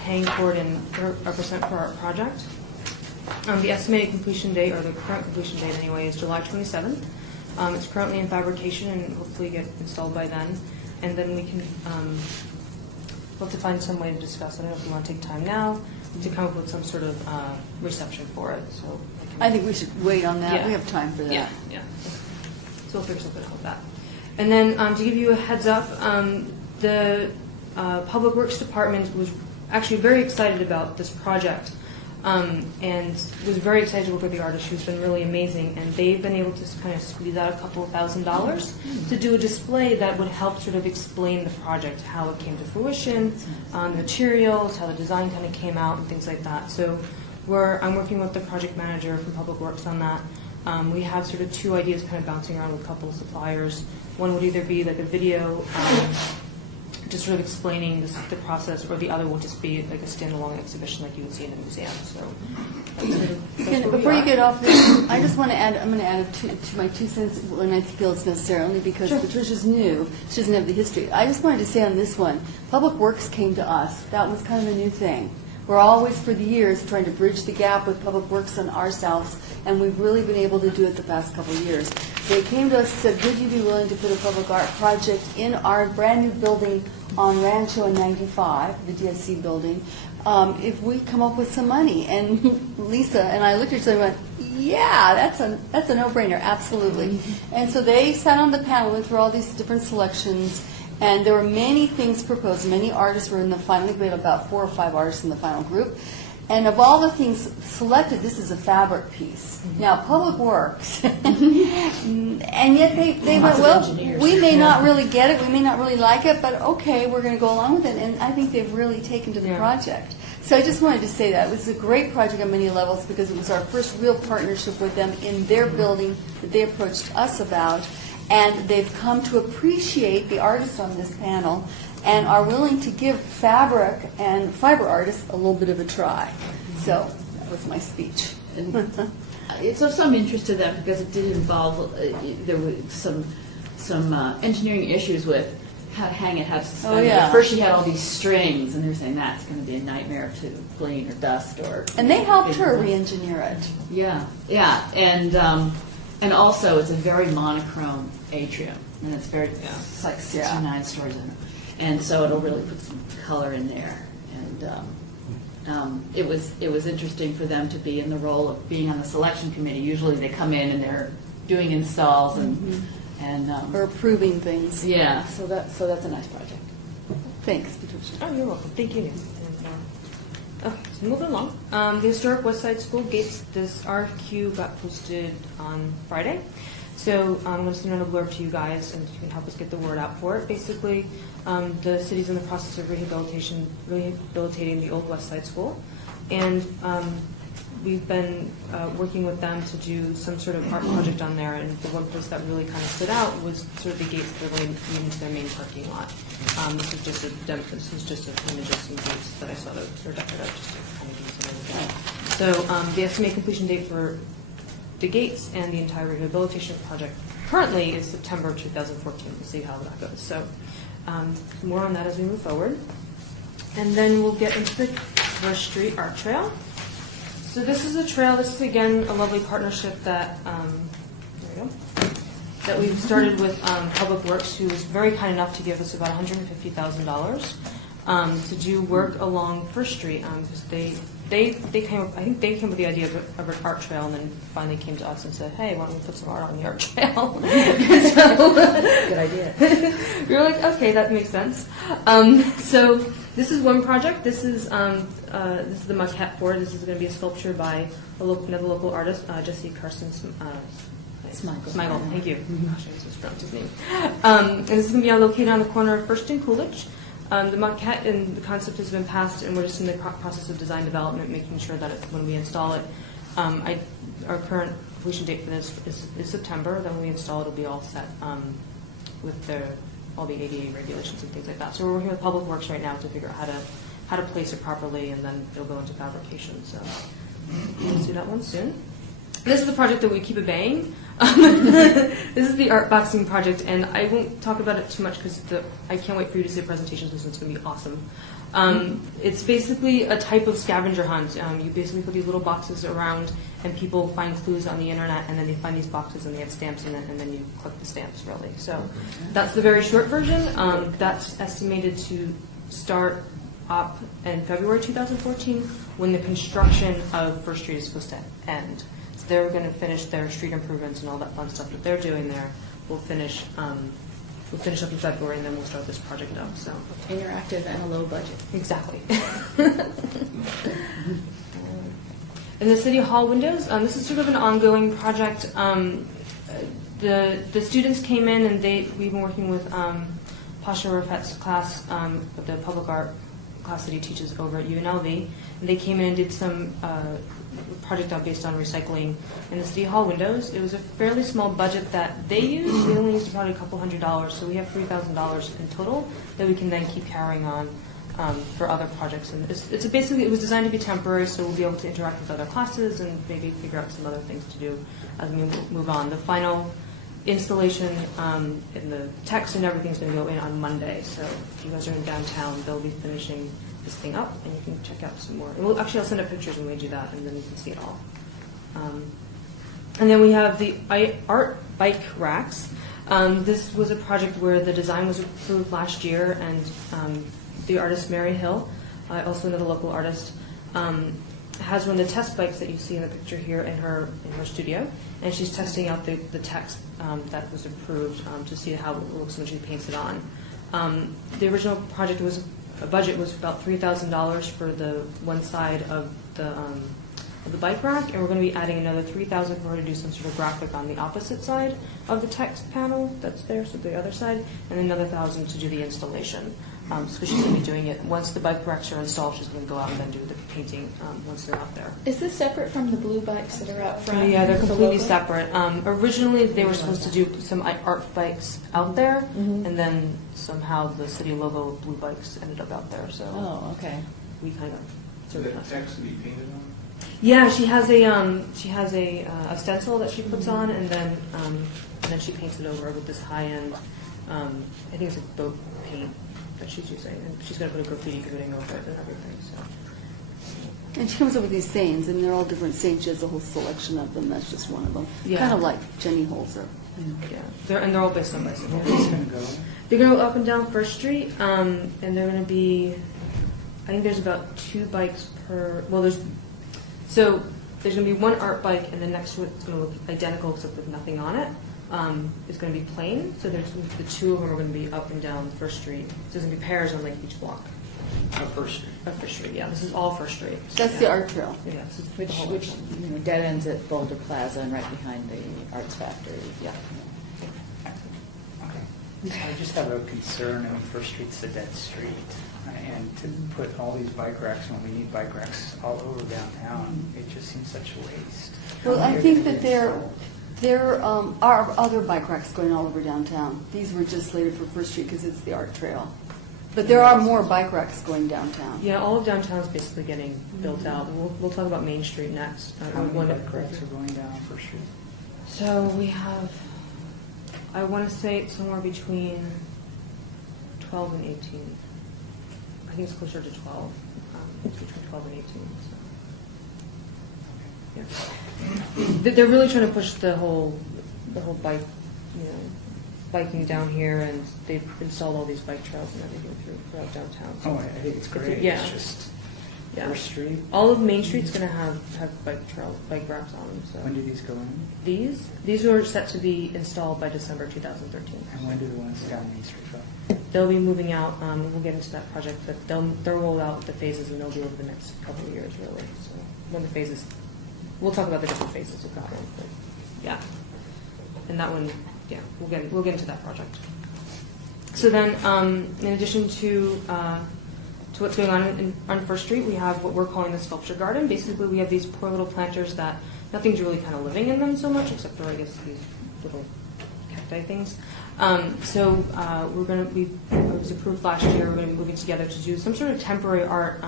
paying for it and represent for our project. The estimated completion date, or the current completion date anyway, is July 27th. It's currently in fabrication and hopefully get installed by then. And then we can we'll have to find some way to discuss. I don't know if we want to take time now to come up with some sort of reception for it. So I think we should wait on that. Yeah. We have time for that. yeah. So we'll figure something out with that. And then to give you a heads up, the Public Works Department was actually very excited about this project and was very excited to work with the artist who's been really amazing. And they've been able to kind of squeeze out a couple of $1,000s to do a display that would help sort of explain the project, how it came to fruition, the materials, how the design kind of came out, and things like that. So I'm working with the project manager from Public Works on that. We have sort of two ideas kind of bouncing around with a couple of suppliers. One would either be like a video, just sort of explaining the process, or the other will just be like a standalone exhibition like you would see in a museum. So Before you get off this, I just want to add, I'm going to add to my 2 cents when I feel it's necessary, only because Patricia's new. She doesn't have the history. I just wanted to say on this one, Public Works came to us. That was kind of a new thing. We're always, for the years, trying to bridge the gap with Public Works on our south, and we've really been able to do it the past couple of years. They came to us and said, would you be willing to put a public art project in our brand-new building on Rancho and 95, the DSC building, if we come up with some money? And Lisa and I looked at each other and went, yeah, that's a no-brainer, absolutely. And so they sat on the panel, went through all these different selections, and there were many things proposed. Many artists were in the final. I think we had about 4 or 5 artists in the final group. And of all the things selected, this is a fabric piece. Now, Public Works, and yet they went, well, we may not really get it, we may not really like it, but okay, we're going to go along with it. And I think they've really taken to the project. So I just wanted to say that. It was a great project on many levels because it was our first real partnership with them in their building that they approached us about. And they've come to appreciate the artists on this panel and are willing to give fabric and fiber artists a little bit of a try. So that was my speech. It's of some interest to them because it did involve, there were some engineering issues with how to hang it, how to suspend it. At first she had all these strings, and they were saying that's going to be a nightmare to clean or dust or... And they helped her re-engineer it. Yeah, and also it's a very monochrome atrium, and it's very, it's like 69 stories in it. And so it'll really put some color in there. And it was interesting for them to be in the role of being on the selection committee. Usually they come in and they're doing installs and or approving things. Yeah, so that's a nice project. Thanks, Patricia. Oh, you're welcome. Thank you. So moving along, the historic West Side School gates. This RFQ got posted on Friday, so I'm going to send out a blurb to you guys, and you can help us get the word out for it. Basically, the city's in the process of rehabilitating the old West Side School, and we've been working with them to do some sort of art project on there, and the one place that really kind of stood out was sort of the gates that are leading into their main parking lot. This is just an image of some gates that I saw that were decorative, just to kind of give some idea. So the estimated completion date for the gates and the entire rehabilitation project currently is September 2014. We'll see how that goes. So more on that as we move forward. And then we'll get into the First Street Art Trail. So this is a trail. This is, again, a lovely partnership that, there we go, that we've started with Public Works, who was very kind enough to give us about $150,000 to do work along First Street, because they came up, I think they came up with the idea of an art trail, and then finally came to us and said, hey, why don't we put some art on the art trail? Good idea. We were like, okay, that makes sense. So this is one project. This is the maquette for it. This is going to be a sculpture by another local artist, Jesse Carson Smigel. Thank you. Gosh, I mispronounced his name. And this is going to be located on the corner of First and Coolidge. The maquette and the concept has been passed, and we're just in the process of design development, making sure that when we install it, our current completion date for this is September. Then when we install it, it'll be all set with all the ADA regulations and things like that. So we're working with Public Works right now to figure out how to place it properly, and then it'll go into fabrication. So we'll see that one soon. This is the project that we keep obeying. This is the art boxing project, and I won't talk about it too much because I can't wait for you to see the presentation. This one's going to be awesome. It's basically a type of scavenger hunt. You basically put these little boxes around, and people find clues on the internet, and then they find these boxes, and they have stamps in it, and then you collect the stamps, really. So that's the very short version. That's estimated to start up in February 2014, when the construction of First Street is supposed to end. So they're going to finish their street improvements and all that fun stuff that they're doing there. We'll finish up in February, and then we'll start this project up. So Interactive and a low budget. exactly. And the City Hall windows, this is sort of an ongoing project. The students came in, and we've been working with Pasha Rafet's class, the public art class that he teaches over at UNLV. And they came in and did some project based on recycling in the City Hall windows. It was a fairly small budget that they used. They only used probably a couple $100, so we have $3,000 in total that we can then keep carrying on for other projects. And it was designed to be temporary, so we'll be able to interact with other classes and maybe figure out some other things to do as we move on. The final installation and the text and everything's going to go in on Monday. So if you guys are in downtown, they'll be finishing this thing up, and you can check out some more. And I'll send up pictures when we do that, and then you can see it all. And then we have the art bike racks. This was a project where the design was approved last year, and the artist Mary Hill, also another local artist, has one of the test bikes that you see in the picture here in her studio, and she's testing out the text that was approved to see how it looks when she paints it on. The original project budget was about $3,000 for the one side of the bike rack, and we're going to be adding another $3,000 for her to do some sort of graphic on the opposite side of the text panel that's there, so the other side, and then another $1,000 to do the installation. So she's going to be doing it once the bike racks are installed. She's going to go out and then do the painting once they're out there. Is this separate from the blue bikes that are out front? Yeah, they're The completely logo? separate. Originally, they were supposed to do some art bikes out there, and then somehow the city logo of blue bikes ended up out there. So Oh, okay. we kind of So the text to be painted on? Yeah, she has a stencil that she puts on, and then she paints it over with this high end. I think it's a boat paint that she's using, and she's going to put a graffiti coating over it and everything. So. And she comes up with these sayings, and they're all different sayings. She has a whole selection of them. That's just one of them. Yeah. Kind of like Jenny Holzer. Yeah, they're all based on bicycles. Where's this going to go? They're going to go up and down First Street, and they're going to be. I think there's about 2 bikes per. Well, there's going to be one art bike, and the next to it's going to look identical except with nothing on it. It's going to be plain. So there's the 2 of them are going to be up and down First Street. So there's going to be pairs on like each block. First Street. First Street, yeah, this is all First Street. That's the art trail. Yeah, this is the Which, whole which, section. you know, dead ends at Boulder Plaza and right behind the Arts Factory. Yeah. Okay. I just have a concern. I mean, First Street's a dead street, and to put all these bike racks when we need bike racks all over downtown, it just seems such a waste. Well, How I many are think gonna that get installed? there are other bike racks going all over downtown. These were just slated for First Street because it's the art trail. But there are more bike racks going downtown. Yeah, all of downtown is basically getting built out. We'll talk about Main Street next. How One many of- bike racks are going down First Street? So we have, I want to say it's somewhere between 12 and 18. I think it's closer to 12. It's between 12 and 18. So. Yeah. They're really trying to push the whole bike, you know, biking down here, and they've installed all these bike trails and everything throughout downtown. So Oh, I think it's great. Yeah. It's just Yeah. First Street. all of Main Street's going to have bike racks on them. So When do these go in? these are set to be installed by December 2013. And when do the ones down Main Street go? They'll be moving out. We'll get into that project, but they'll roll out the phases, and they'll be over the next couple of years, really. So when the phases, we'll talk about the different phases of that one. But yeah, and that one, yeah, we'll get into that project. So then, in addition to what's going on First Street, we have what we're calling the sculpture garden. Basically, we have these poor little planters that nothing's really kind of living in them so much, except for, I guess, these little cacti things. So it was approved last year. We're going to be moving together to do some sort of temporary art,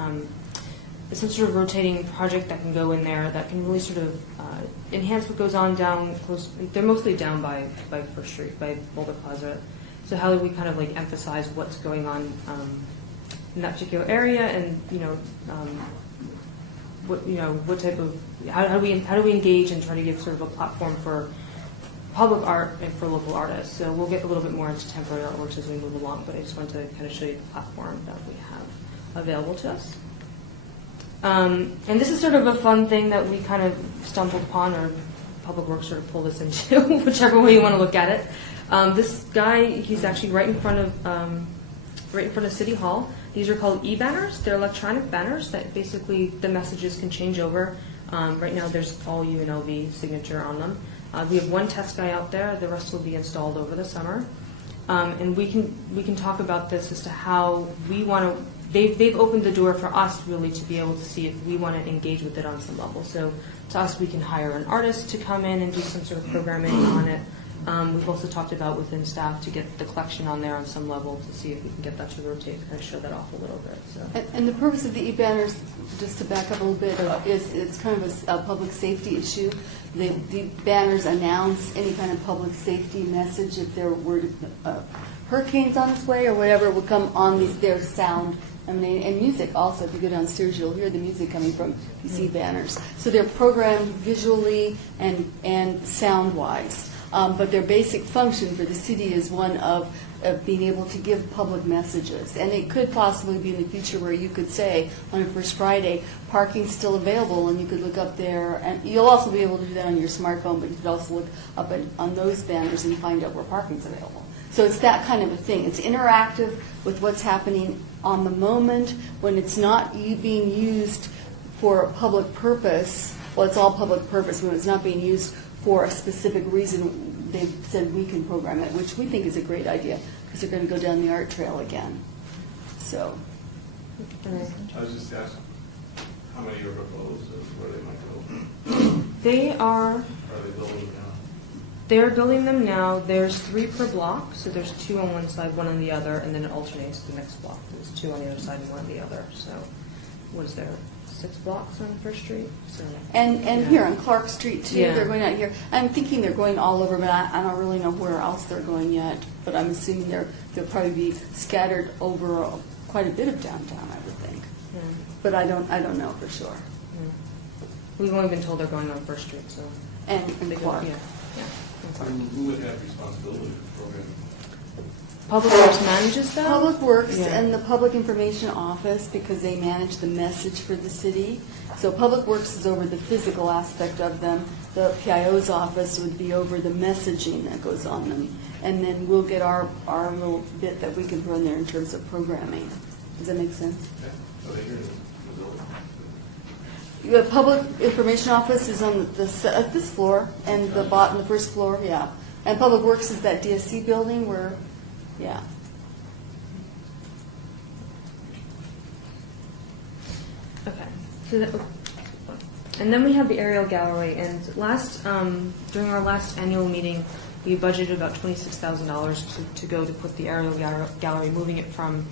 some sort of rotating project that can go in there that can really sort of enhance what goes on down close. They're mostly down by First Street, by Boulder Plaza. So how do we kind of like emphasize what's going on in that particular area, and what type of how do we engage and try to give sort of a platform for public art and for local artists. So we'll get a little bit more into temporary artworks as we move along, but I just wanted to kind of show you the platform that we have available to us. And this is sort of a fun thing that we kind of stumbled upon, or Public Works sort of pulled us into, whichever way you want to look at it. This guy, he's actually right in front of City Hall. These are called e-banners. They're electronic banners that basically the messages can change over. Right now there's all UNLV signature on them. We have one test guy out there. The rest will be installed over the summer. And we can talk about this as to how we want to. They've opened the door for us really to be able to see if we want to engage with it on some level. So to us, we can hire an artist to come in and do some sort of programming on it. We've also talked about within staff to get the collection on there on some level to see if we can get that to rotate, kind of show that off a little bit. So. And the purpose of the e-banners, just to back up a little bit, is it's kind of a public safety issue. The banners announce any kind of public safety message. If there were hurricanes on its way or whatever, would come on their sound. I mean, and music also. If you go downstairs, you'll hear the music coming from these e-banners. So they're programmed visually and sound-wise. But their basic function for the city is one of being able to give public messages. And it could possibly be in the future where you could say on a First Friday, parking's still available, and you could look up there. And you'll also be able to do that on your smartphone, but you could also look up on those banners and find out where parking's available. So it's that kind of a thing. It's interactive with what's happening on the moment when it's not being used for a public purpose. Well, it's all public purpose. When it's not being used for a specific reason, they've said we can program it, which we think is a great idea because they're going to go down the art trail again. So. I was just asking, how many are proposed and where they might go? They are. Are they building them now? They're building them now. There's 3 per block, so there's 2 on one side, 1 on the other, and then it alternates the next block. There's 2 on the other side and 1 on the other. So, what is there? 6 blocks on First Street. So, And yeah. here on Clark Street too, Yeah. they're going out here. I'm thinking they're going all over, but I don't really know where else they're going yet. But I'm assuming they'll probably be scattered over quite a bit of downtown, I would think. Yeah. But I don't know for sure. Yeah. We've only been told they're going on First Street, so. And They go- Clark. Yeah. And Clark. Who would have responsibility for programming? Public Works manages that. Public Works Yeah. and the Public Information Office, because they manage the message for the city. So Public Works is over the physical aspect of them. The PIO's office would be over the messaging that goes on them. And then we'll get our little bit that we can put in there in terms of programming. Does that make sense? Yeah. Are they here in the building? The public information office is on this floor, and the first floor, yeah. And Public Works is that DSC building where, yeah. Okay. So and then we have the aerial gallery. And during our last annual meeting, we budgeted about $26,000 to go to put the aerial gallery, moving it from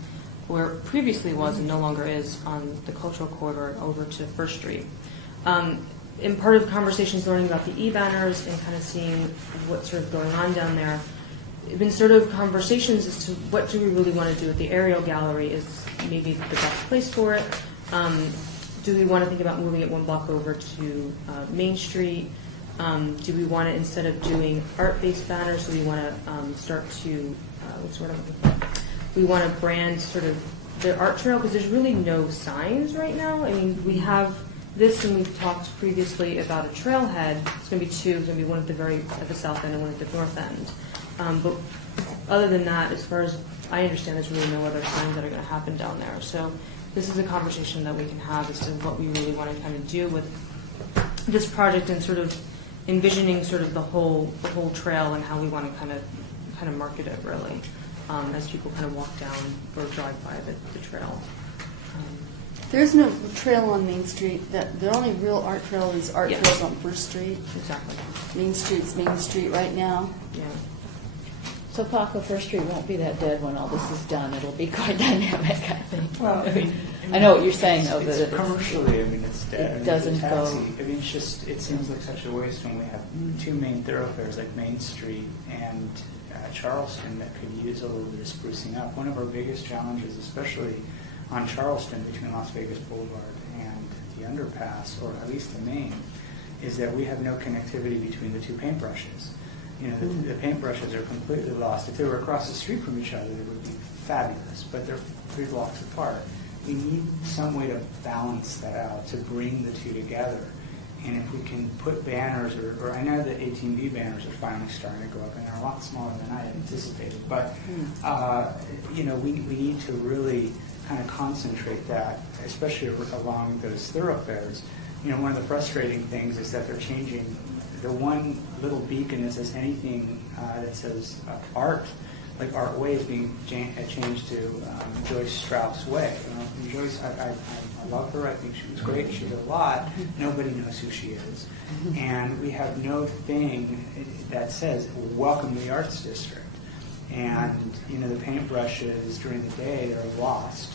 where it previously was and no longer is on the cultural corridor over to First Street. In part of conversations learning about the e-banners and kind of seeing what's sort of going on down there, it's been sort of conversations as to what do we really want to do with the aerial gallery is maybe the best place for it. Do we want to think about moving it one block over to Main Street? Do we want to, instead of doing art-based banners, do we want to start to, we want to brand sort of the art trail, because there's really no signs right now. I mean, we have this, and we've talked previously about a trailhead. It's going to be two. It's going to be one at the south end and one at the north end. But other than that, as far as I understand, there's really no other signs that are going to happen down there. So this is a conversation that we can have as to what we really want to kind of do with this project and sort of envisioning sort of the whole trail and how we want to kind of market it really as people kind of walk down or drive by the trail. There's no trail on Main Street. The only real art trail is art Yeah. trails on First Street. Exactly. Main Street's Main Street right now. Yeah. So Paco, First Street won't be that dead when all this is done. It'll be quite dynamic, I think. Well, I know what you're saying, though. It's that commercially, I mean, it's dead. it I mean, doesn't the taxi, go- I mean, it seems like such a waste when we have two main thoroughfares like Main Street and Charleston that could use a little bit of sprucing up. One of our biggest challenges, especially on Charleston between Las Vegas Boulevard and the underpass, or at least the main, is that we have no connectivity between the two paintbrushes. You know, the paintbrushes are completely lost. If they were across the street from each other, they would be fabulous, but they're 3 blocks apart. We need some way to balance that out, to bring the two together. And if we can put banners, or I know that 18B banners are finally starting to go up, and they're a lot smaller than I had anticipated, but you know, we need to really kind of concentrate that, especially along those thoroughfares. You know, one of the frustrating things is that they're changing the one little beacon that says anything that says art, like Art Way, is being changed to Joyce Strauss Way. You know, and Joyce, I love her. I think she was great. She did a lot. Nobody knows who she is, and we have no thing that says "Welcome to the Arts District." And you know, the paintbrushes during the day are lost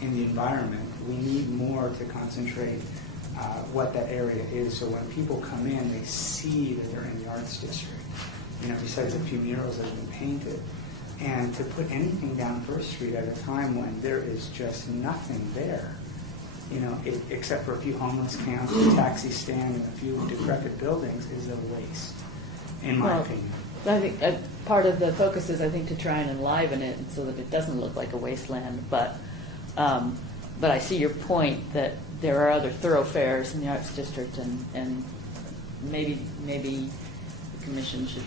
in the environment. We need more to concentrate what that area is, so when people come in, they see that they're in the Arts District. You know, besides a few murals that have been painted. And to put anything down First Street at a time when there is just nothing there, you know, except for a few homeless camps, a taxi stand, and a few decrepit buildings, is a waste, in my opinion. I think part of the focus is, I think, to try and enliven it so that it doesn't look like a wasteland. But I see your point that there are other thoroughfares in the Arts District, and maybe the commission should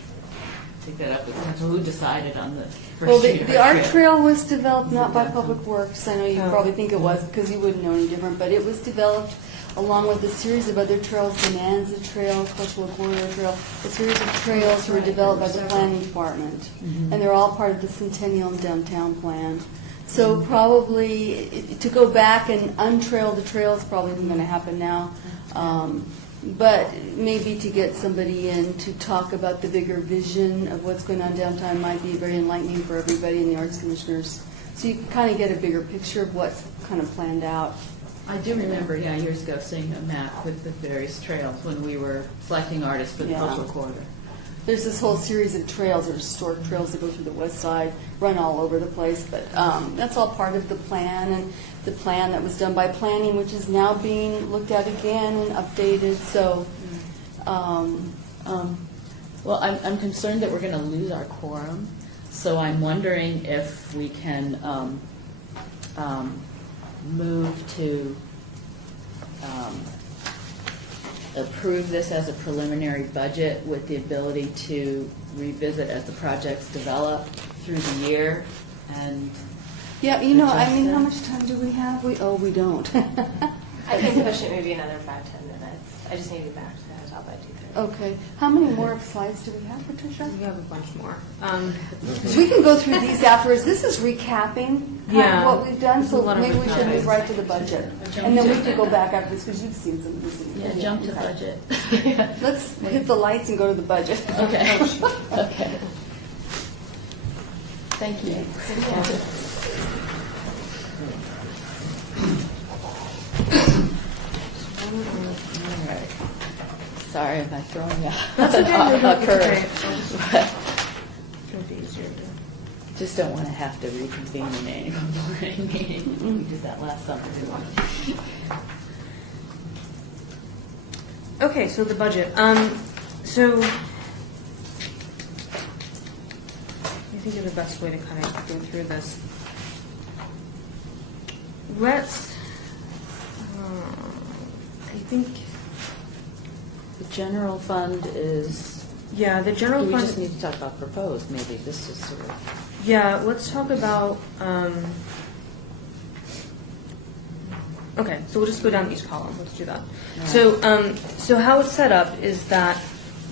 take that up with council. Who decided on the First Well, Street the art trail was developed not by Public Works. I know you probably think it was because you wouldn't know any different, but it was developed along with a series of other trails, Bonanza Trail, Cultural Corridor Trail. A series of trails were developed by the planning department, and they're all part of the Centennial and Downtown Plan. So probably to go back and untrail the trail is probably not going to happen now. But maybe to get somebody in to talk about the bigger vision of what's going on downtown might be very enlightening for everybody in the arts commissioners. So you kind of get a bigger picture of what's kind of planned out. I do remember, years ago, seeing a map with the various trails when we were selecting artists for the Yeah. cultural corridor. There's this whole series of trails, or historic trails that go through the west side, run all over the place, but that's all part of the plan, and the plan that was done by planning, which is now being looked at again and updated, so... Well, I'm concerned that we're going to lose our quorum, so I'm wondering if we can move to approve this as a preliminary budget with the ability to revisit as the projects develop through the year, and Yeah, you know, I mean, how much time do we have? We don't. I can push it maybe another 5-10 minutes. I just need to be back to the hotel by 2:30. Okay. How many more slides do we have, Patricia? We have a bunch more. We can go through these afterwards. This is recapping Yeah. what we've done, There's a so lot of maybe we should recapping. move right to the budget. Jump And then to we can go back after this, because you've seen some of this. Yeah, jump to budget. Let's hit the lights and go to the budget. Okay. Okay. Thank you. All right. Sorry, am I throwing you That's okay. No, a no, it's curve? okay. But It'll be easier to. just don't want to have to reconvene in any morning meeting. We did that last summer, didn't we? Okay, so the budget. So I think the best way to kind of go through this. Let's. I think. The general fund is, Yeah, the general we fund. just need to talk about proposed, maybe. This is sort of, Yeah, let's talk about. Okay, so we'll just go down each column. Let's do that. So how it's set up is that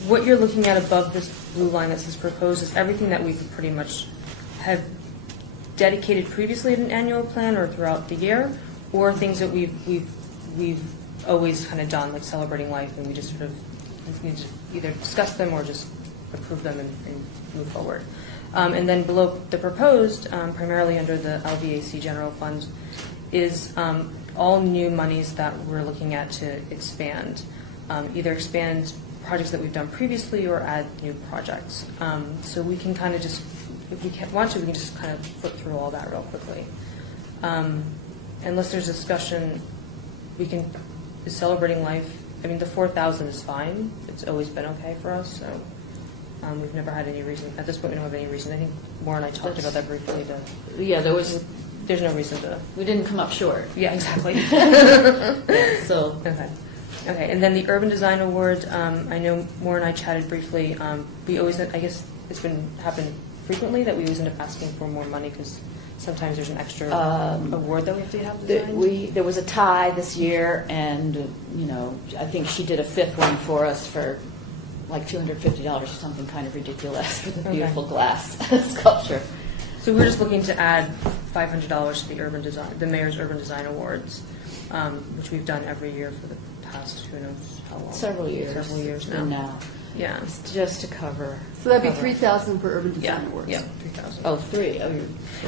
what you're looking at above this blue line that says proposed is everything that we've pretty much have dedicated previously in an annual plan or throughout the year, or things that we've always kind of done, like Celebrating Life, and we just sort of need to either discuss them or just approve them and move forward. And then below the proposed, primarily under the LVAC general fund, is all new monies that we're looking at to expand, either expand projects that we've done previously or add new projects. So we can kind of just, if we want to, we can just kind of flip through all that real quickly. Unless there's discussion, we can, is Celebrating Life, I mean, the 4,000 is fine. It's always been okay for us, so we've never had any reason, at this point we don't have any reason. I think Maura and I talked about that briefly. yeah, There's no reason to. we didn't come up short. Yeah, exactly. So, Okay. Okay, and then the Urban Design Award, I know Maura and I chatted briefly. We always, I guess it's been happened frequently that we always end up asking for more money because sometimes there's an extra award that we have to have designed. there was a tie this year, and, you know, I think she did a fifth one for us for like $250 or something kind of ridiculous for the beautiful glass sculpture. So we're just looking to add $500 to the Mayor's Urban Design Awards, which we've done every year for the past, who knows how long. Several years. Several years And now. now. Yeah. It's just to cover. So that'd be cover. 3,000 for Urban Yeah, Design Awards. yeah, 3,000. Oh, three. Oh,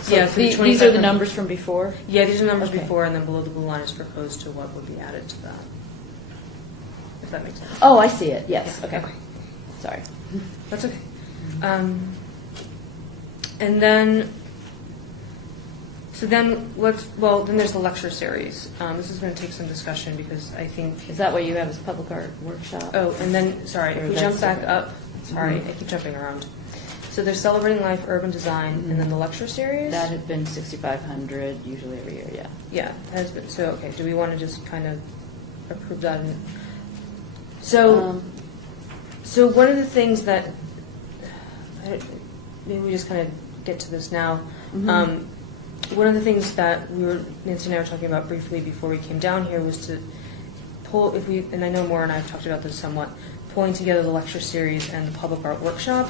so Yeah, these are 3,250. the numbers from before? Yeah, these are numbers Okay. before, and then below the blue line is proposed to what would be added to that. If that makes sense. Oh, I see it, yes, okay. Okay. Sorry. That's okay. And then, then there's the lecture series. This is going to take some discussion because I think. Is that what you have as public art workshop? Oh, and then, sorry, Or if we that's jump back different? up, sorry, I keep jumping around. So there's Celebrating Life, Urban Design, and then the lecture series. That had been 6,500 usually every year, yeah. Yeah, has been, so, okay, do we want to just kind of approve that? So one of the things that, maybe we just kind of get to this now. One of the things that Nancy and I were talking about briefly before we came down here was to pull, and I know Maura and I have talked about this somewhat, pulling together the lecture series and the public art workshop.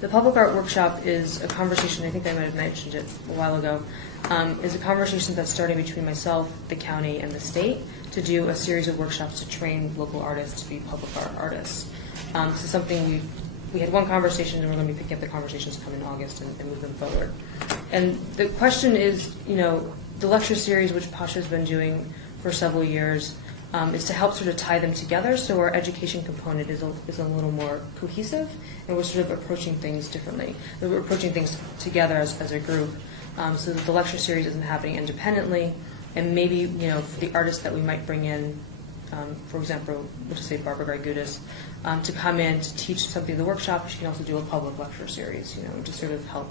The public art workshop is a conversation, I think I might have mentioned it a while ago, is a conversation that's starting between myself, the county, and the state to do a series of workshops to train local artists to be public art artists. So something we had one conversation, and we're going to be picking up the conversations come in August and move them forward. And the question is, the lecture series, which Pasha's been doing for several years, is to help sort of tie them together so our education component is a little more cohesive, and we're sort of approaching things differently. We're approaching things together as a group, so that the lecture series isn't happening independently, and maybe, for the artists that we might bring in, for example, we'll just say Barbara Gargudis, to come in to teach something in the workshop. She can also do a public lecture series, to sort of help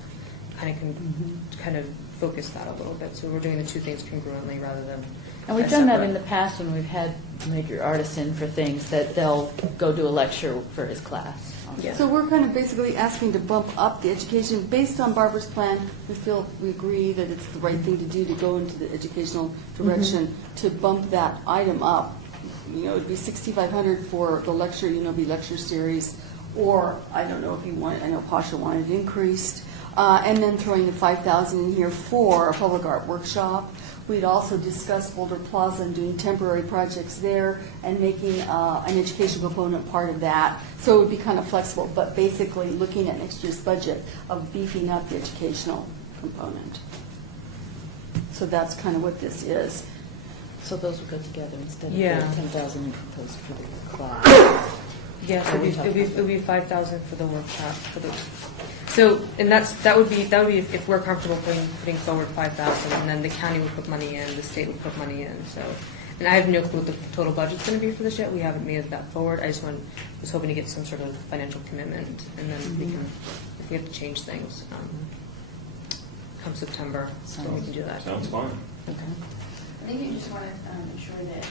kind of focus that a little bit. So we're doing the two things congruently rather than. And we've done that in the past when we've had major artists in for things that they'll go do a lecture for his class Yeah. So we're kind of basically asking to bump up the education. Based on Barbara's plan, we agree that it's the right thing to do to go into the educational direction, to bump that item up. You know, it'd be 6,500 for the lecture, lecture series, or I don't know if you want, I know Pasha wanted it increased, and then throwing the 5,000 in here for a public art workshop. We'd also discuss Boulder Plaza and doing temporary projects there and making an education component part of that. So it would be kind of flexible, but basically looking at next year's budget of beefing up the educational component. So that's kind of what this is. So those would go together instead of Yeah. the 10,000 you proposed for the class. Yes, Are we talking it'll be 5,000 for the workshop. So, and that would be if we're comfortable putting forward 5,000, and then the county would put money in, the state would put money in. So, and I have no clue what the total budget's going to be for this yet. We haven't made that forward. I just was hoping to get some sort of financial commitment, and then we can, if we have to change things, come September, then we can do that. Sounds fine. Okay. I think you just want to ensure that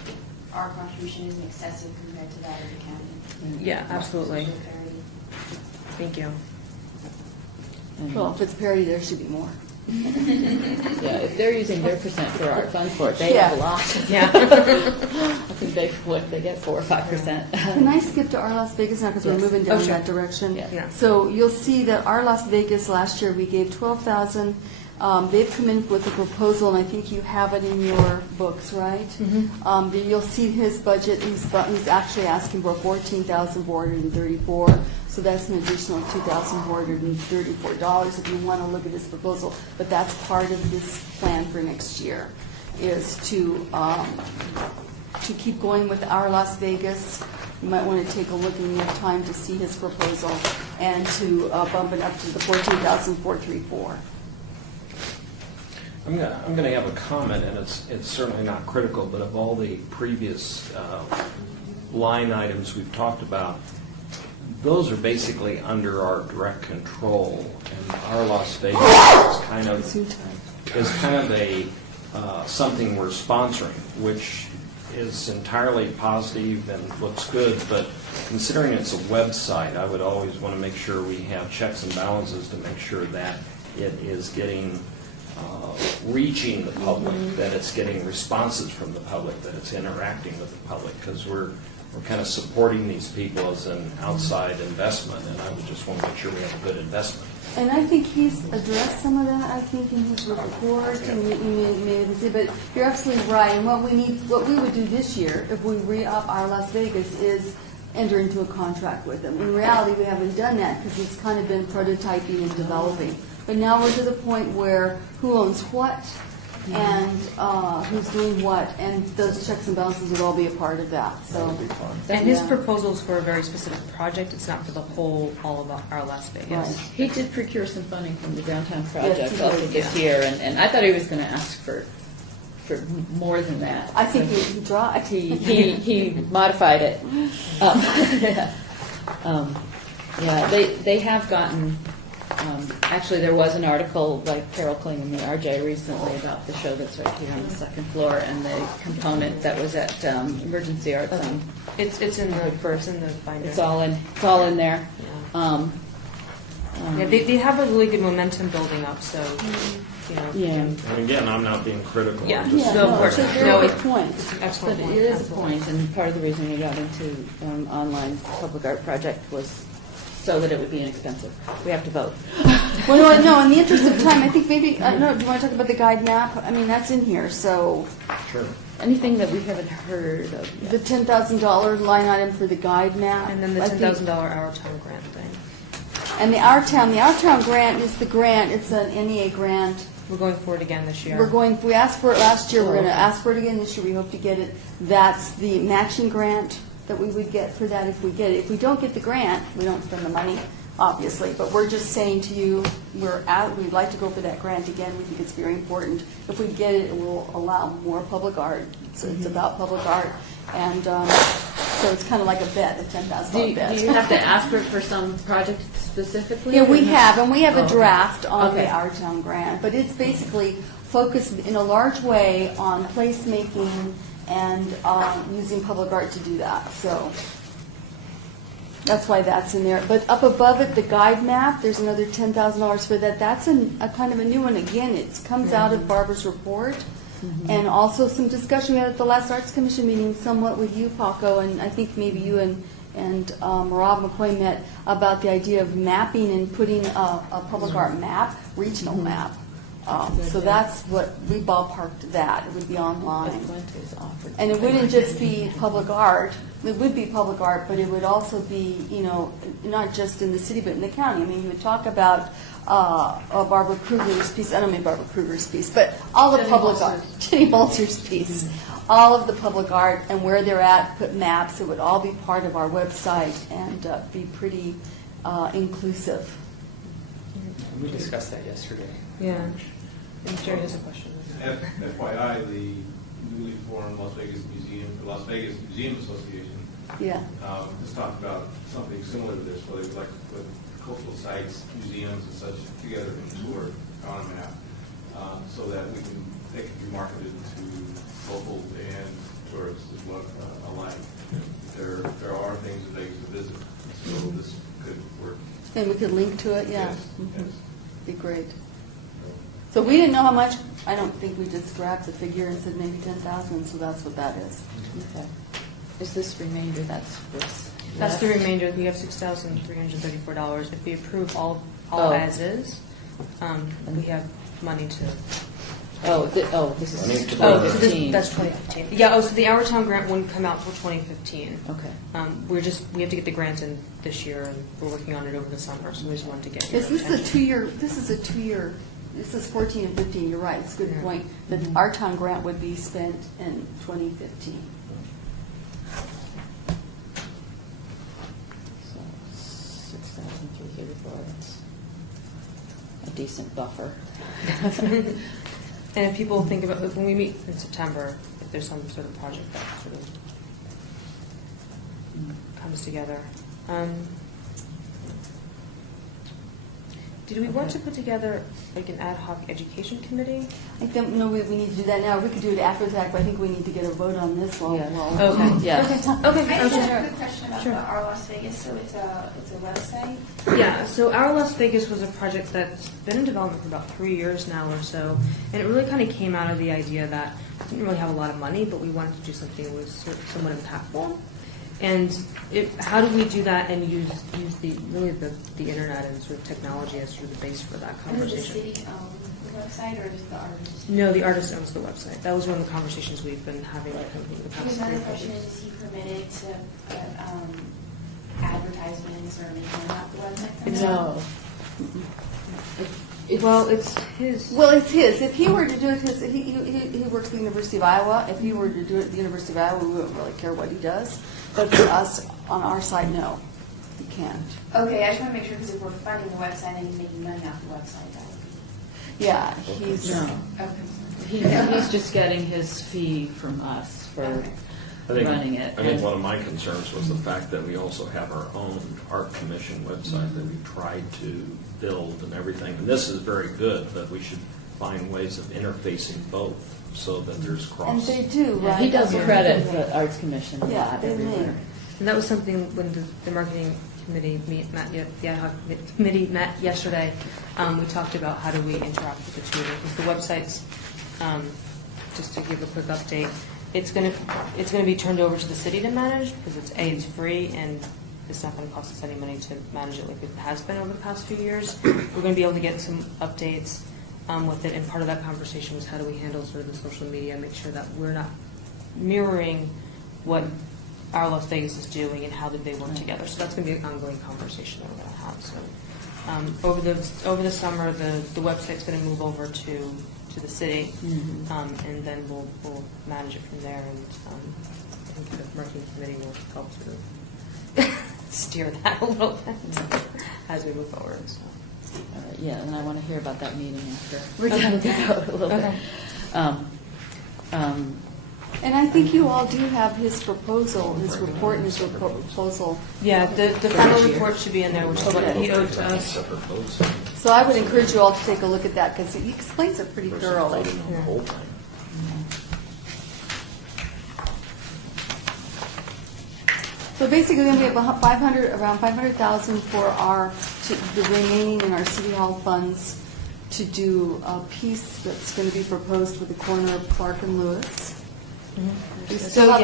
our contribution isn't excessive compared to that of the county. Yeah, absolutely. So parity. Thank you. Well, if it's parity, there should be more. Yeah, if they're using their percent for art funds for it, they have a lot. Yeah. I think they get 4 or 5%. Can I skip to our Las Vegas now because we're Yes. moving down Oh, sure. that direction? Yeah. So you'll see that our Las Vegas last year, we gave 12,000. They've come in with a proposal, and I think you have it in your books, right? You'll see his budget. He's actually asking for 14,434. So that's an additional $2,434 if you want to look at his proposal. But that's part of this plan for next year, is to keep going with our Las Vegas. You might want to take a look when you have time to see his proposal, and to bump it up to the 14,434. I'm going to have a comment, and it's certainly not critical, but of all the previous line items we've talked about, those are basically under our direct control, and our Las Vegas is kind of a something we're sponsoring, which is entirely positive and looks good, but considering it's a website, I would always want to make sure we have checks and balances to make sure that it is getting reaching the public, that it's getting responses from the public, that it's interacting with the public, because we're kind of supporting these people as an outside investment, and I would just want to make sure we have a good investment. And I think he's addressed some of that, I think, in his report, and you may even see, but you're absolutely right. And what we would do this year, if we re-up our Las Vegas, is enter into a contract with them. In reality, we haven't done that because it's kind of been prototyping and developing. But now we're to the point where who owns what, and who's doing what, and those checks and balances would all be a part of that. So, And his yeah. proposal is for a very specific project. It's not for the whole, all of our Las Vegas. Right. He did procure some funding from the downtown Yes, project he also did, this year, and I thought he was going to ask for more than that. I think he tried. He modified it. Yeah, they have gotten. Actually, there was an article by Carol Kling in the RJ recently about the show that's right here on the second floor, and the component that was at Emergency Arts. It's in the binder. It's all in there. Yeah, they have a really good momentum building up, so, you know. Yeah. And again, I'm not being critical. Yeah. I'm just Yeah, No, of no, course it's a not. very No, good it- point. But Excellent it point. is a Absolutely. point, and part of the reason we got into online public art project was so that it would be inexpensive. We have to vote. Well, no, in the interest of time, I think maybe, I don't know, do you want to talk about the guide map? I mean, that's in here, so Sure. Anything that we haven't heard of yet. the $10,000 line item for the guide map. And then the I think- $10,000 Our Town grant thing. And the Our Town grant is the grant, it's an NEA grant. We're going for it again this year. We asked for it last year, we're going to ask for it again this year, we hope to get it. That's the matching grant that we would get for that if we get it. If we don't get the grant, we don't spend the money, obviously, but we're just saying to you, we'd like to go for that grant again, we think it's very important. If we get it, it will allow more public art, so it's about public art, and so it's kind of like a bet, a $10,000 bet. Do you have to ask for some project specifically? Yeah, we have, and we have a Oh, okay. draft on Okay. the Our Town grant, but it's basically focused in a large way on placemaking and using public art to do that, so. That's why that's in there. But up above it, the guide map, there's another $10,000 for that. That's a kind of a new one. Again, it comes out of Barbara's report. And also some discussion we had at the last Arts Commission meeting somewhat with you, Paco, and I think maybe you and Rob McCoy met about the idea of mapping and putting a public art map, regional map. So that's what we ballparked that. It would be online. Fuentes offered. And it wouldn't just be public art. It would be public art, but it would also be, not just in the city, but in the county. I mean, you would talk about Barbara Kruger's piece. I don't mean Barbara Kruger's piece, but all the public art. Jenny Bolter's piece. All of the public art and where they're at, put maps. It would all be part of our website and be pretty inclusive. We discussed that yesterday. Yeah. And Jerry has a question. FYI, the newly formed Las Vegas Museum Association Yeah. has talked about something similar to this, where they would like to put cultural sites, museums and such together in a tour on a map, so that they can be marketed to local and tourists as well alike. There are things that they can visit, so this could work. And we could link to it, yeah. Yes, Mhm. yes. Be great. So we didn't know how much. I don't think we just grabbed the figure and said maybe 10,000, so that's what that is. Okay. Is this remainder, that's what's That's the left? remainder. We have $6,334. If we approve all Oh. as is, we have money to. This is I think Oh, so 2015. that's 2015. Yeah. So the Our Town grant wouldn't come out till 2015. Okay. We have to get the grant in this year, and we're working on it over the summer. So we just wanted to get. your Is this a attention. 2-year, this is 14 and 15, you're right, it's a good Yeah. point. That our town grant would be spent in 2015. So 6,334, that's a decent buffer. And if people think about when we meet in September, if there's some sort of project that sort of comes together. Did we want to put together like an ad hoc education committee? I don't know we need to do that now, we could do it after the fact, but I think we need to get a vote on this while. Yeah. Okay. Yeah. Okay. I just Okay. have a quick question about the Our Las Vegas. So it's a website. Yeah, so Our Las Vegas was a project that's been in development for about 3 years now or so, and it really kind of came out of the idea that we didn't really have a lot of money, but we wanted to do something that was sort of somewhat impactful. And how do we do that and use the internet and sort of technology as sort of the base for that And does the conversation? city own the website, or does the artist? No, the artist owns the website. That was one of the conversations we've been having with him over the past Because 3 or another 4 question years. is he permitted to put advertisements or anything on the website? No. Well, it's his. Well, it's his. If he were to do it, he works at the University of Iowa. If he were to do it at the University of Iowa, we wouldn't really care what he does. But for us, on our side, no, he can't. Okay, I just want to make sure, because if we're funding the website and he's making money off the website, that would Yeah, he's. No. be, okay. He's just getting his fee from us for Okay. running it. I think one of my concerns was the fact that we also have our own art commission website that we tried to build and everything. And this is very good, but we should find ways of interfacing both so that there's And cross. they do, Yeah, right? he does That's what credit we do. the Arts Commission a Yeah, lot they everywhere. may. And that was something when the marketing committee the ad hoc committee met yesterday. We talked about how do we interact with the two, because the websites, just to give a quick update, it's going to be turned over to the city to manage, because it's free, and it's not going to cost us any money to manage it like it has been over the past few years. We're going to be able to get some updates with it, and part of that conversation was how do we handle sort of the social media, make sure that we're not mirroring what Our Las Vegas is doing and how did they work together. So that's going to be an ongoing conversation that we're going to have. So over the summer, the website's going to move over to the city, and then we'll manage it from there. And I think the marketing committee will help sort of steer that a little bit as we move forward. So. Yeah, and I want to hear about that meeting after. We're done with that a little bit. And I think you all do have his proposal, his report and his proposal. Yeah, the final report should be in there, which is what he owed to us. Separate votes. So I would encourage you all to take a look at that, because he explains it pretty thoroughly. Voting on the whole thing. So basically, then we have around 500,000 for the remaining in our city hall funds to do a piece that's going to be proposed for the corner of Clark and Lewis. We still So, have-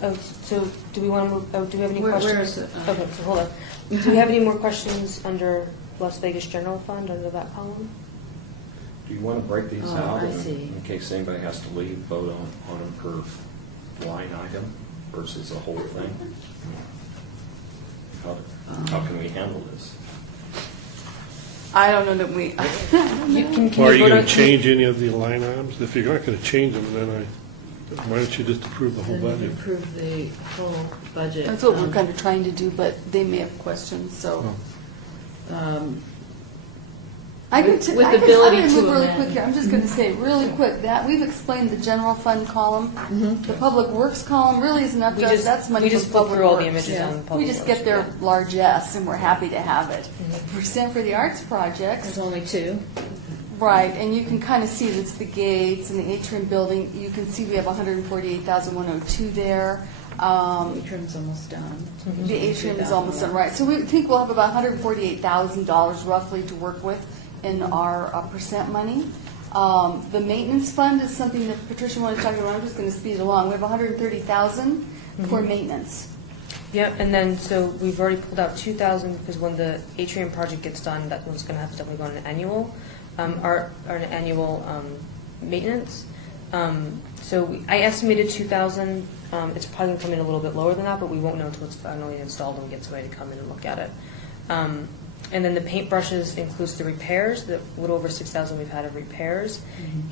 yeah, so do we want to move, do we have any Where questions? is it? Okay, so hold on. Do we have any more questions under Las Vegas General Fund, under that column? Do you want to break these Oh, out I and see. in case anybody has to leave, vote on them per line item versus the whole thing? How can we handle this? I don't know that we, Can Or are you vote going on- to change any of the line items? If you're not going to change them, then why don't you just approve the whole Then budget? approve the whole budget. that's what we're kind of trying to do, but they may have questions, so. I With could, the I'm ability going to to move really amend. quick here. I'm just going to say really quick that we've explained the general fund column. The public works column really isn't up We to us. just- That's money we from just flip public through all the works. images on public We just get works, their yeah. large S, and we're happy to have it. Percent for the arts projects, There's only two. right? And you can kind of see that's the gates and the atrium building. You can see we have 148,102 there. Atrium's almost done. The atrium is almost done, right. So we think we'll have about $148,000 roughly to work with in our percent money. The maintenance fund is something that Patricia wanted to talk about. I'm just going to speed along. We have 130,000 for maintenance. Yep, and then, so we've already pulled out 2,000, because when the atrium project gets done, that one's gonna have to definitely go on an annual, maintenance. I estimated 2,000, it's probably gonna come in a little bit lower than that, but we won't know until it's finally installed and we get somebody to come in and look at it. And then the paintbrushes includes the repairs, the little over 6,000 we've had of repairs,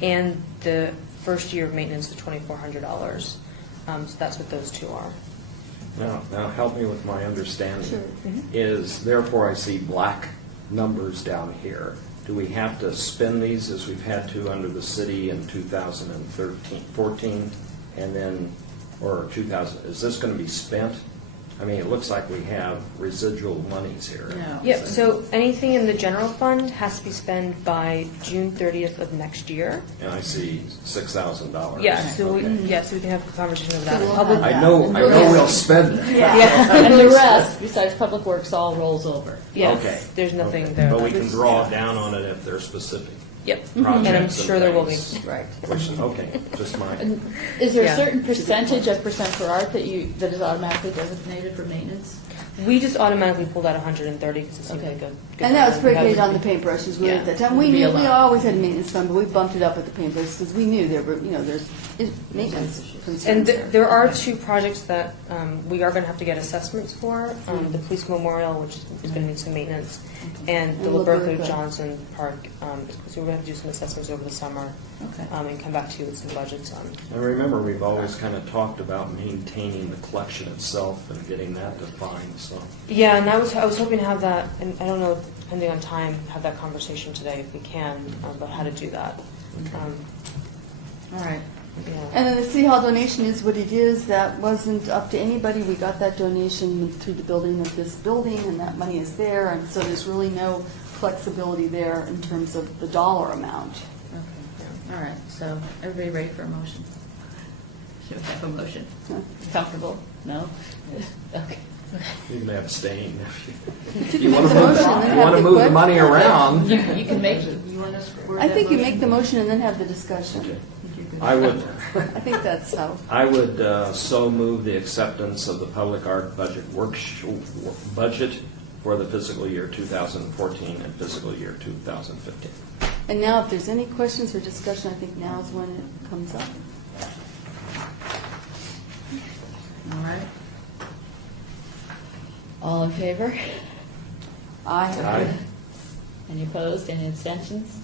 and the first year of maintenance, the $2,400. So that's what those two are. Now help me with my understanding. Sure. Is, therefore I see black numbers down here. Do we have to spend these as we've had to under the city in 2014, and then, or 2000, is this going to be spent? I mean, it looks like we have residual monies here. No. Yep, so anything in the general fund has to be spent by June 30th of next year. And I see $6,000. Yeah, so Okay. we can have a conversation over So that. we'll Public- have I know we'll spend it. Yeah. And the rest, besides Public Works, all rolls over. Yes, Okay. there's nothing Okay. there. But we can draw down on it if they're specific Yep, projects. and I'm sure there will be. things. Right. Okay, just my, Is there a Yeah. certain percentage of percent for art that is automatically designated for maintenance? We just automatically pulled out 130 because it seemed Okay. like a good. And that was number. predicated on the paintbrushes. We Yeah. at that time, we It'd be knew, a we lot. always had a maintenance fund, but we bumped it up with the paintbrushes because we knew there were, there's maintenance concerns And there. there are two projects that we are going to have to get assessments for. The Police Memorial, which is going to need some maintenance, and the And Roberto Roberto. Johnson Park. So we're going to have to do some assessments over the summer Okay. and come back to you with some budgets on. I remember we've always kind of talked about maintaining the collection itself and getting that defined, so. Yeah, and I was hoping to have that, and I don't know, depending on time, have that conversation today if we can about how to do that. All right. Yeah. And then the City Hall donation is what it is. That wasn't up to anybody. We got that donation through the building of this building, and that money is there. And so there's really no flexibility there in terms of the dollar amount. Okay. All right, so everybody ready for a motion? Should we have a motion? Comfortable? No? Okay. You can abstain if You you make want to the move, motion and then you want have to the move the que- money around. You can make, you want us to word I that think you motion? make the motion and then have the discussion. I would, I think that's how. I would so move the acceptance of the public art budget budget for the fiscal year 2014 and fiscal year 2015. And now, if there's any questions or discussion, I think now is when it comes up. All right. All in favor? Aye. Any opposed, any abstentions?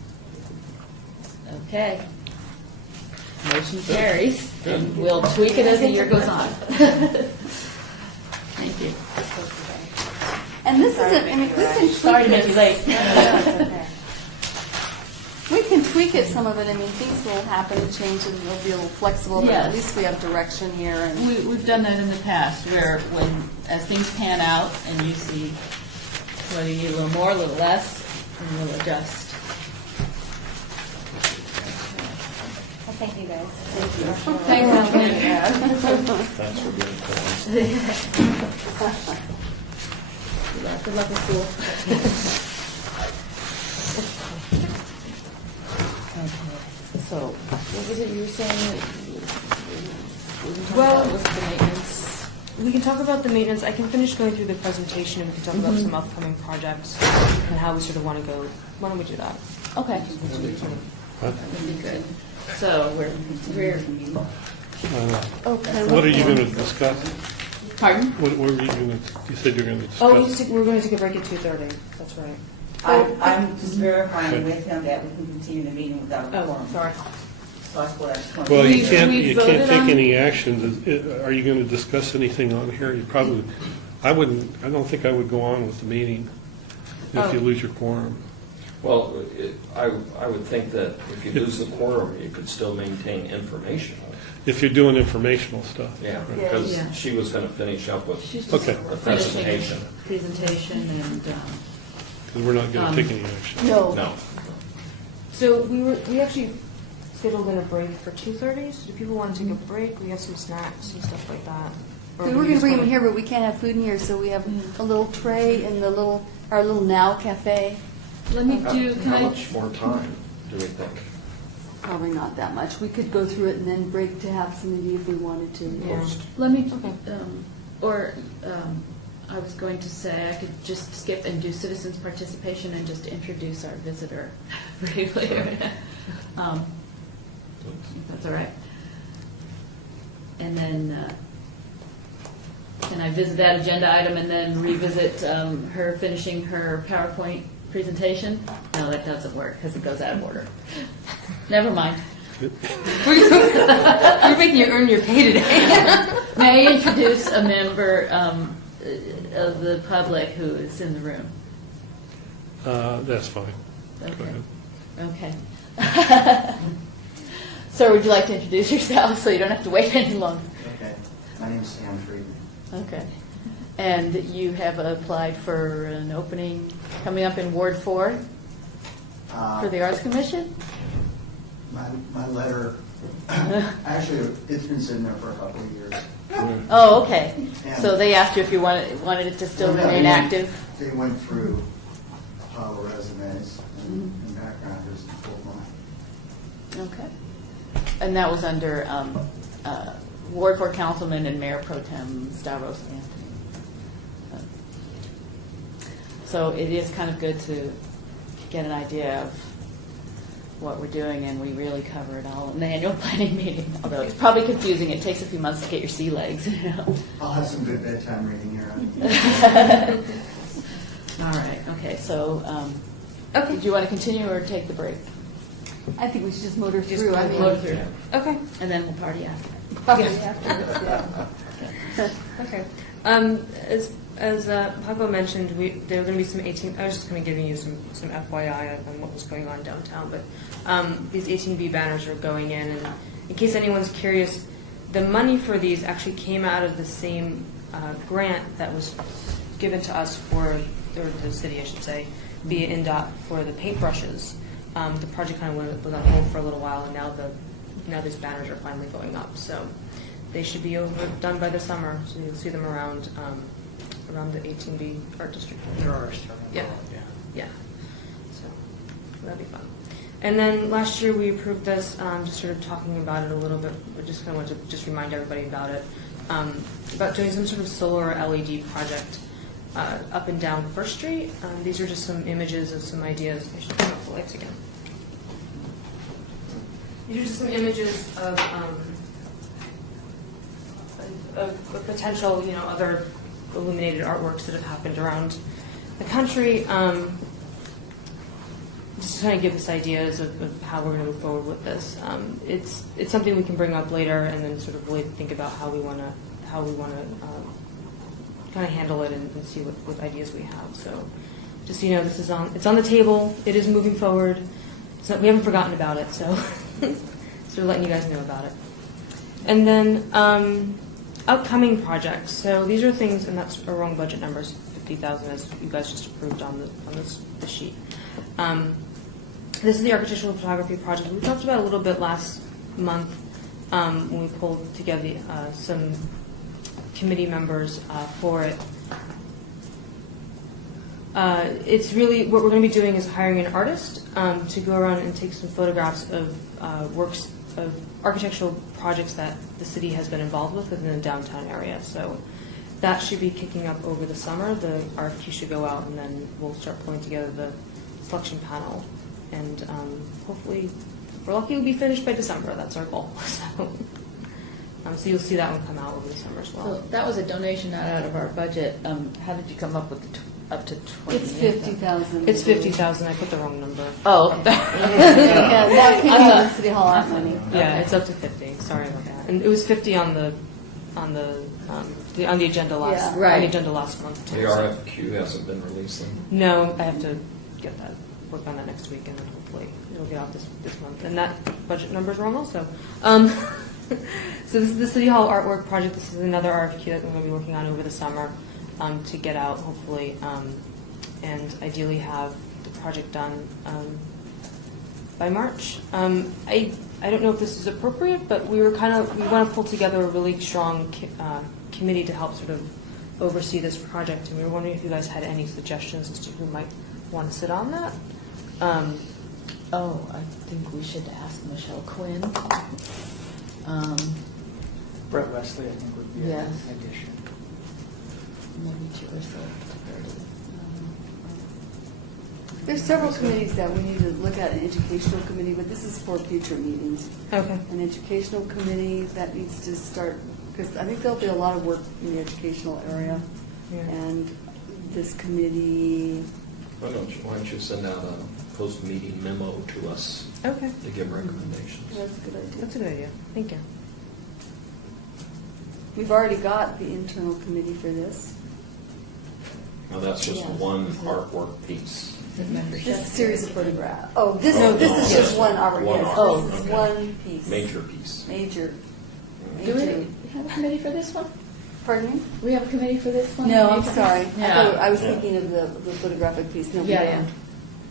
Okay. Motion carries, and we'll tweak it as the year goes on. Thank you. And this isn't, I mean, we can Sorry tweak to make you it. late. We can tweak it, some of it. I mean, things will happen, change, and it'll be a little flexible, but at Yes. least we have direction here. And We've done that in the past, where as things pan out, and you see whether you need a little more, a little less, and we'll adjust. Thank you, guys. Thank you. Thanks, Ellen. Thanks for being kind. Good luck with school. So, what was it you were saying? Well- What's the maintenance? We can talk about the maintenance. I can finish going through the presentation, and we can talk about some upcoming projects and how we sort of want to go. Why don't we do that? Okay. Huh? That'd be good. So, we're Okay. What are you going to discuss? Pardon? What were you going to, you said you're going to discuss? Oh, we're going to take a break at 2:30. That's right. I'm just verifying with him that we can continue the meeting without a Oh, quorum. sorry. So that's what I just wanted Well, to you make can't, sure. you can't take any actions. Are you going to discuss anything on here? You probably, I don't think I would go on with the meeting if you lose your quorum. Well, I would think that if you lose the quorum, you could still maintain information. If you're doing informational stuff. Yeah, because Yeah. she was going to finish up with She's just Okay. a finishing presentation. presentation and, Because we're not going to take any action. No. No. So we actually scheduled in a break for 2:30. So do people want to take a break? We have some snacks and stuff like that. Or We do were we going to just bring them wanna- here, but we can't have food in here, so we have a little tray in our little Now Cafe. let me do, can How I, much more time do we think? Probably not that much. We could go through it and then break to have some maybe if we wanted to. Yeah. let me, Okay. I was going to say I could just skip and do citizens' participation and just introduce our visitor briefly. If that's all right. And then, can I visit that agenda item and then revisit her finishing her PowerPoint presentation? No, that doesn't work because it goes out of order. Never mind. You're making you earn your pay today. May I introduce a member of the public who is in the room? That's fine. Go Okay. ahead. Okay. Sir, would you like to introduce yourself so you don't have to wait any longer? Okay, my name is Sam Friedman. Okay. And you have applied for an opening coming up in Ward 4 for the Arts Commission? My letter, actually, it's been sitting there for a couple of years. Oh, okay. So they asked you if you wanted it to still Yeah, remain active? They went through all the resumes and backgrounders and pulled mine. Okay. And that was under Ward 4 Councilman and Mayor Pro Tem Stavros Anthony. So it is kind of good to get an idea of what we're doing, and we really cover it all in the annual planning meeting. Although it's probably confusing. It takes a few months to get your sea legs. You know? I'll have some good bedtime reading here. All right. Okay. So, okay. Do you want to continue or take the break? I think we should just motor Just through. Motor through. Okay. And then we'll party after. Probably afterwards, yeah. Okay. As Paco mentioned, there are going to be some 18. I was just going to give you some FYI on what was going on downtown, but these 18B banners are going in, and in case anyone's curious, the money for these actually came out of the same grant that was given to us or the city, I should say, via INDOT for the paintbrushes. The project kind of was on hold for a little while, and now these banners are finally going up. So they should be done by the summer. So you'll see them around the 18B art district. There are starting. Yeah. So that'd be fun. And then last year we approved this, just sort of talking about it a little bit. We just kind of want to just remind everybody about it, about doing some sort of solar LED project up and down First Street. These are just some images of some ideas. I should turn off the lights again. These are just some images of potential, other illuminated artworks that have happened around the country. Just to kind of give us ideas of how we're going to move forward with this. It's something we can bring up later, and then sort of really think about how we want to kind of handle it and see what ideas we have. So, just it's on the table. It is moving forward. So we haven't forgotten about it. So, sort of letting you guys know about it. And then upcoming projects. So these are things, and that's a wrong budget numbers. 50,000 as you guys just approved on this sheet. This is the architectural photography project. We talked about it a little bit last month, when we pulled together some committee members for it. It's really, what we're going to be doing is hiring an artist to go around and take some photographs of works of architectural projects that the city has been involved with within the downtown area. So that should be kicking up over the summer. The RFQ should go out, and then we'll start pulling together the selection panel. And hopefully, if we're lucky, we'll be finished by December. That's our goal. So you'll see that one come out over the summer as well. So that was a donation not out of our budget. How did you come up with the up to 20? It's 50,000. It's 50,000. I put the wrong number. Oh. Yeah, that came out of City Hall art money. Yeah, it's up to 50. Sorry about that. And it was 50 on the agenda last Yeah. on Right. the agenda last month. The RFQ hasn't been released then? No, I have to get that, work on that next week, and then hopefully it'll get out this month. And that budget number's wrong also. So this is the City Hall artwork project. This is another RFQ that we're going to be working on over the summer to get out, hopefully, and ideally have the project done by March. I don't know if this is appropriate, but we want to pull together a really strong committee to help sort of oversee this project, and we were wondering if you guys had any suggestions as to who might want to sit on that. I think we should ask Michelle Quinn. Brett Wesley, I think, would be Yes. an addition. Maybe Teresa. There's several committees that we need to look at, an educational committee, but this is for future meetings. Okay. An educational committee that needs to start, because I think there'll be a lot of work in the educational area. Yeah. And this committee, Why don't you send out a post-meeting memo to us Okay. to give recommendations? that's a good idea. That's a good idea. Thank you. We've already got the internal committee for this. Now, that's just Yes. one artwork piece. This series of photographs. Oh, this No, this no, is yes. just one art. One Yes, art, this is okay. one piece. Major piece. Major. Do we Major. have a committee for this one? Pardon me? Do we have a committee for this one? No, I'm sorry. Yeah. I was Yeah. thinking of the photographic piece. No, we Yeah, don't.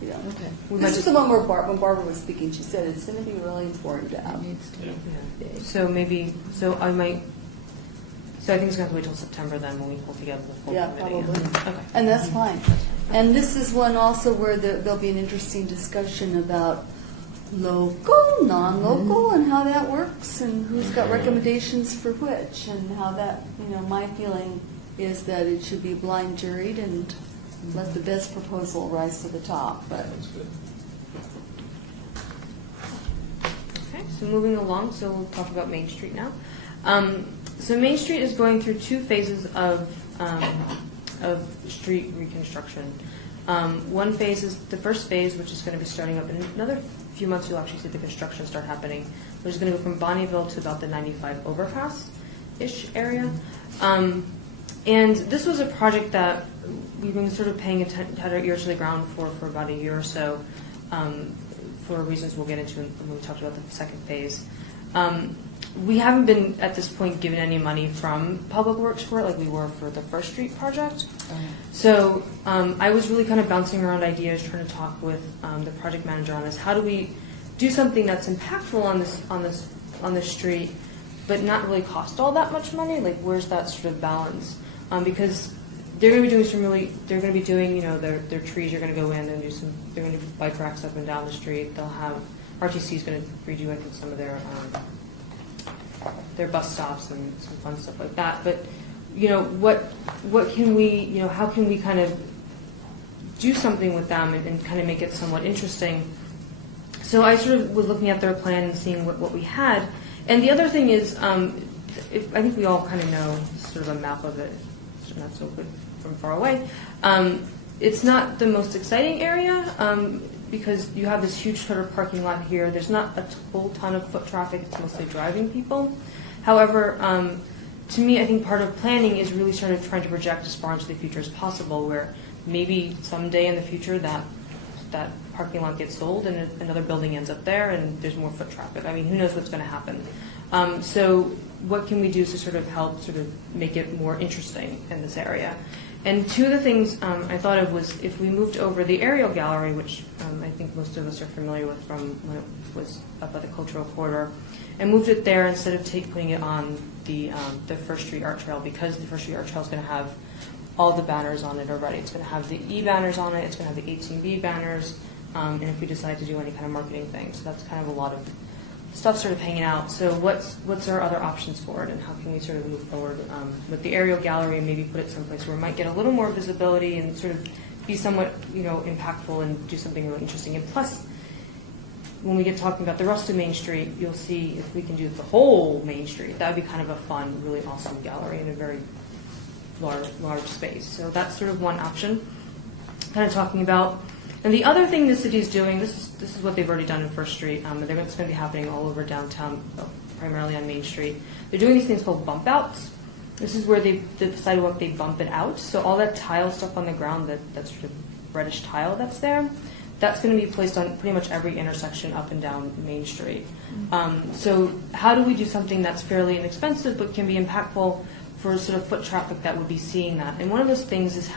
We don't. Okay. This is the one where when Barbara was speaking, she said it's going to be really important to have. It needs to be. Yeah. So I think it's going to have to wait till September then when we pull together the full Yeah, committee. probably. Okay. And that's fine. And this is one also where there'll be an interesting discussion about local, non-local, and how that works, and who's got recommendations for which, and how that, my feeling is that it should be blind juried and let the best proposal rise to the top. But That's good. Okay, so moving along, so we'll talk about Main Street now. So Main Street is going through two phases of street reconstruction. One phase is the first phase, which is going to be starting up in another few months. You'll actually see the construction start happening, which is going to go from Bonnieville to about the 95 overpass-ish area. And this was a project that we've been sort of paying attention, had our ear to the ground for about a year or so, for reasons we'll get into when we talked about the second phase. We haven't been, at this point, given any money from Public Works for it like we were for the First Street project. So I was really kind of bouncing around ideas, trying to talk with the project manager on this. How do we do something that's impactful on this street, but not really cost all that much money? Like, where's that sort of balance? Because they're going to be doing they're going to be doing, their trees are going to go in and they're going to do bike racks up and down the street. They'll have, RTC is going to redo, I think, some of their bus stops and some fun stuff like that. But, what can we, how can we kind of do something with them and kind of make it somewhat interesting? So I sort of was looking at their plan and seeing what we had. And the other thing is, I think we all kind of know sort of a map of it. It's not so good from far away. It's not the most exciting area because you have this huge sort of parking lot here. There's not a full ton of foot traffic. It's mostly driving people. However, to me, I think part of planning is really sort of trying to project as far into the future as possible, where maybe someday in the future that parking lot gets sold and another building ends up there and there's more foot traffic. I mean, who knows what's going to happen? So what can we do to sort of help sort of make it more interesting in this area? And two of the things I thought of was if we moved over the aerial gallery, which I think most of us are familiar with from when it was up at the Cultural Corridor, and moved it there instead of putting it on the First Street Art Trail, because the First Street Art Trail is going to have all the banners on it already. It's going to have the E banners on it. It's going to have the 18B banners. And if we decide to do any kind of marketing thing, so that's kind of a lot of stuff sort of hanging out. So what's our other options for it, and how can we sort of move forward with the aerial gallery and maybe put it someplace where it might get a little more visibility and sort of be somewhat impactful and do something really interesting. And plus, when we get talking about the rest of Main Street, you'll see if we can do the whole Main Street. That would be kind of a fun, really awesome gallery in a very large space. So that's sort of one option. Kind of talking about. And the other thing the city is doing, this is what they've already done in First Street. It's going to be happening all over downtown, primarily on Main Street. They're doing these things called bump outs. This is where the sidewalk, they bump it out. So all that tile stuff on the ground, that sort of reddish tile that's there, that's going to be placed on pretty much every intersection up and down Main Street. So how do we do something that's fairly inexpensive but can be impactful for sort of foot traffic that would be seeing that? And one of those things is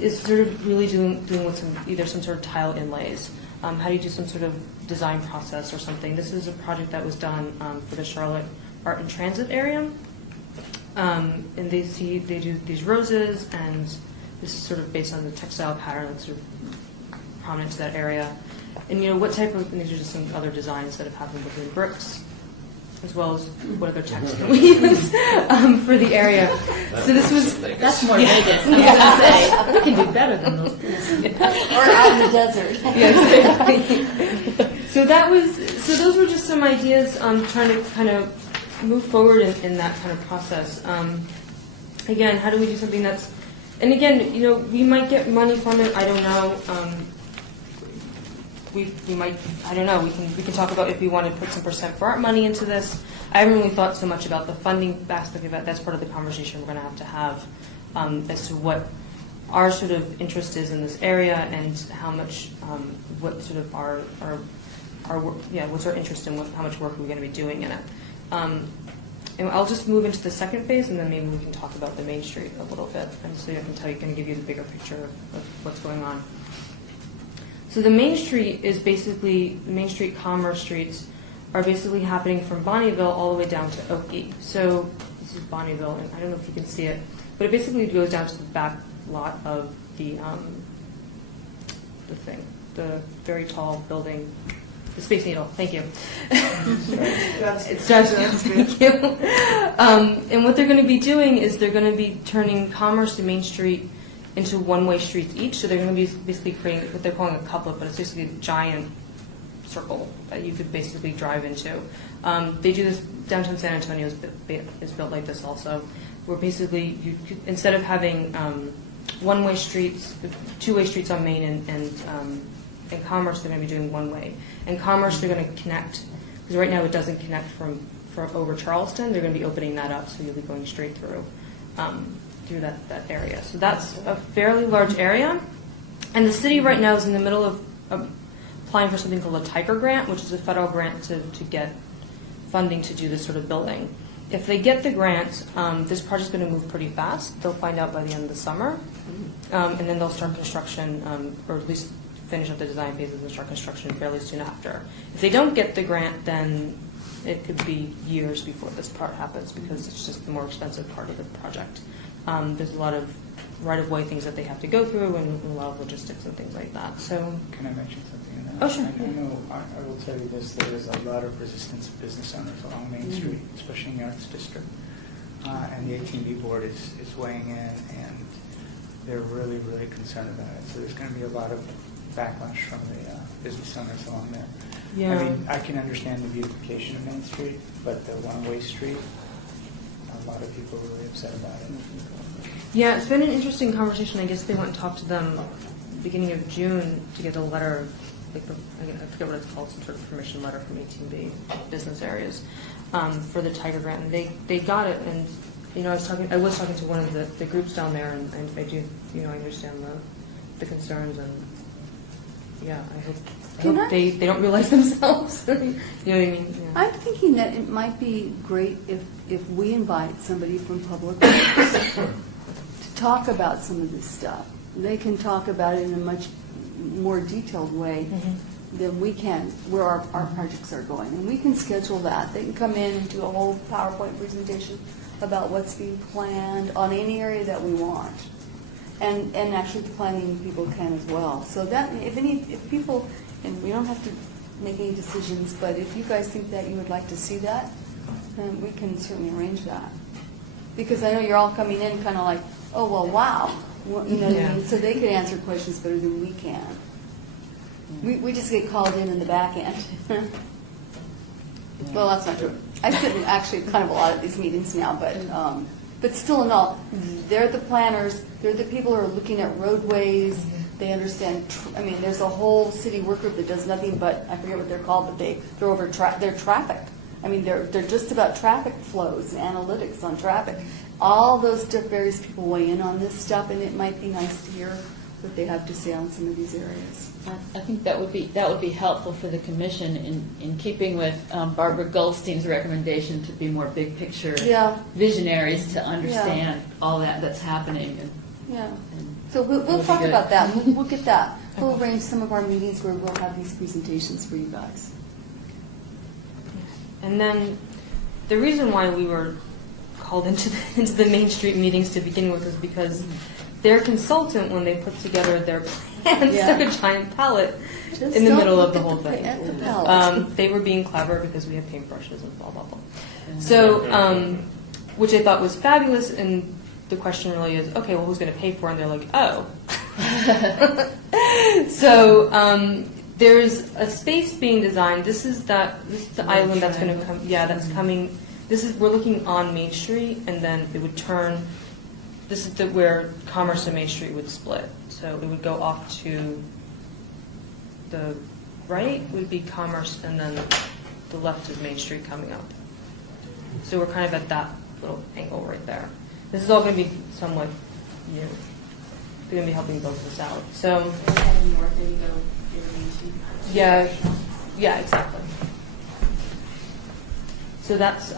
is sort of really doing with either some sort of tile inlays. How do you do some sort of design process or something? This is a project that was done for the Charlotte Art and Transit area. And they do these roses, and this is sort of based on the textile pattern that's sort of prominent to that area. And what type of, and these are just some other designs that have happened between bricks, as well as what other text can we use for the area. So this was... That's more Vegas. I was going to say, we can do better than those places. Or out in the desert. Exactly. So those were just some ideas on trying to kind of move forward in that kind of process. Again, how do we do something that's... And again, we might get money from it. I don't know. We might, I don't know, we can talk about if we want to put some percent for art money into this. I haven't really thought so much about the funding aspect of it. That's part of the conversation we're going to have as to what our sort of interest is in this area and how much, what sort of our what's our interest in how much work we're going to be doing in it. And I'll just move into the second phase, and then maybe we can talk about the Main Street a little bit, and so I can kind of give you the bigger picture of what's going on. So the Main Street is basically, the Main Street Commerce streets are basically happening from Bonnieville all the way down to Oakey. So this is Bonnieville, and I don't know if you can see it, but it basically goes down to the back lot of the the very tall building, the Space Needle. Thank you. It starts with, thank you. And what they're going to be doing is they're going to be turning Commerce and Main Street into one-way streets each. So they're going to be basically creating what they're calling a couplet, but it's basically a giant circle that you could basically drive into. They do this, downtown San Antonio is built like this also, where basically instead of having one-way streets, two-way streets on Main and Commerce, they're going to be doing one-way. And Commerce, they're going to connect, because right now it doesn't connect from over Charleston. They're going to be opening that up, so you'll be going straight through that area. So that's a fairly large area. And the city right now is in the middle of applying for something called a Tiger Grant, which is a federal grant to get funding to do this sort of building. If they get the grant, this project's going to move pretty fast. They'll find out by the end of the summer. And then they'll start construction, or at least finish up the design phases and start construction fairly soon after. If they don't get the grant, then it could be years before this part happens, because it's just the more expensive part of the project. There's a lot of right-of-way things that they have to go through, and a lot of logistics and things like that. So, can I mention something in that? Oh, sure. I will tell you this: there is a lot of resistance of business owners along Main Street, especially in the Arts District, and the AT&T board is weighing in, and they're really, really concerned about it. So there's going to be a lot of backlash from the business owners along there. yeah. I mean, I can understand the beautification of Main Street, but the one-way street, a lot of people are really upset about it. Yeah, it's been an interesting conversation. I guess they went and talked to them beginning of June to get a letter, like I forget what it's called, some sort of permission letter from AT&T business areas for the Tiger Grant, and they got it. And I was talking to one of the groups down there, and I do I understand the concerns, and yeah, I hope they don't realize themselves. You know what I mean? Yeah. I'm thinking that it might be great if we invite somebody from Public Works talk about some of this stuff. They can talk about it in a much more detailed way than we can, where our projects are going. And we can schedule that. They can come in and do a whole PowerPoint presentation about what's being planned on any area that we want. And actually the planning people can as well. So that, if people, and we don't have to make any decisions, but if you guys think that you would like to see that, then we can certainly arrange that. Because I know you're all coming in kind of like, oh, well, wow. Well, you know what I mean? So they could answer questions better than we can. We just get called in the back end. Well, that's not true. I sit in actually kind of a lot of these meetings now, but still in all, they're the planners, they're the people who are looking at roadways, they understand, there's a whole city work group that does nothing but, I forget what they're called, but they're over their traffic. They're just about traffic flows and analytics on traffic. All those various people weigh in on this stuff, and it might be nice to hear what they have to say on some of these areas. I think that would be helpful for the commission in keeping with Barbara Goldstein's recommendation to be more big picture visionaries to understand all that's happening. So we'll talk about that. We'll get that. We'll arrange some of our meetings where we'll have these presentations for you guys. And then the reason why we were called into the Main Street meetings to begin with is because their consultant, when they put together their plans, took a giant palette in the middle of the whole thing. They were being clever because we have paintbrushes and blah, blah, blah. So, which I thought was fabulous, and the question really is, okay, well, who's going to pay for it? And they're like, oh. So, there's a space being designed. This is the island that's going to come. Yeah, that's coming. We're looking on Main Street, and then it would turn. This is where Commerce and Main Street would split. So it would go off to the right would be Commerce, and then the left is Main Street coming up. So we're kind of at that little angle right there. This is all going to be somewhat new. They're going to be helping build this out. So yeah, exactly. So that's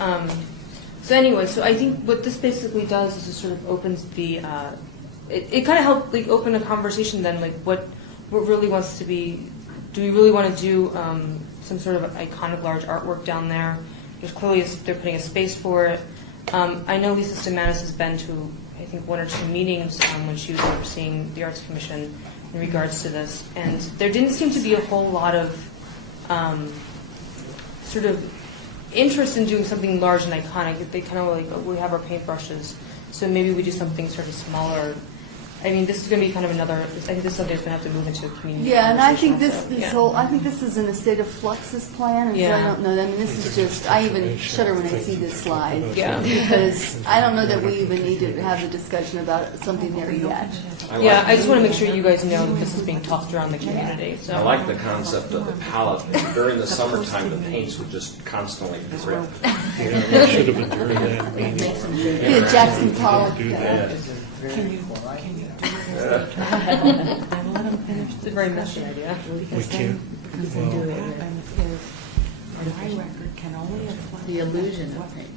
so anyway. So I think what this basically does is it sort of opens the. It kind of helped open a conversation then, what really wants to be. Do we really want to do some sort of iconic large artwork down there? There's clearly they're putting a space for it. I know Lisa Stamatis has been to I think 1 or 2 meetings when she was overseeing the Arts Commission in regards to this, and there didn't seem to be a whole lot of sort of interest in doing something large and iconic. They kind of were like, oh, we have our paintbrushes, so maybe we do something sort of smaller. I mean, this is going to be kind of another. I think this subject is going to have to move into a community. Yeah, and I think I think this is in a state of flux. This plan, and so I don't know. I mean, this is just. I even shudder when I see this slide. Yeah. Because I don't know that we even need to have a discussion about something there yet. Yeah, I just want to make sure you guys know that this is being tossed around the community. So. I like the concept of the palette. During the summertime, the paints would just constantly drip. It should have been during that meeting. Yeah, Jackson Pollock. Can you do it? I will let him finish. It's a very messy idea. We can't. Well, My record can only reflect The illusion of paint.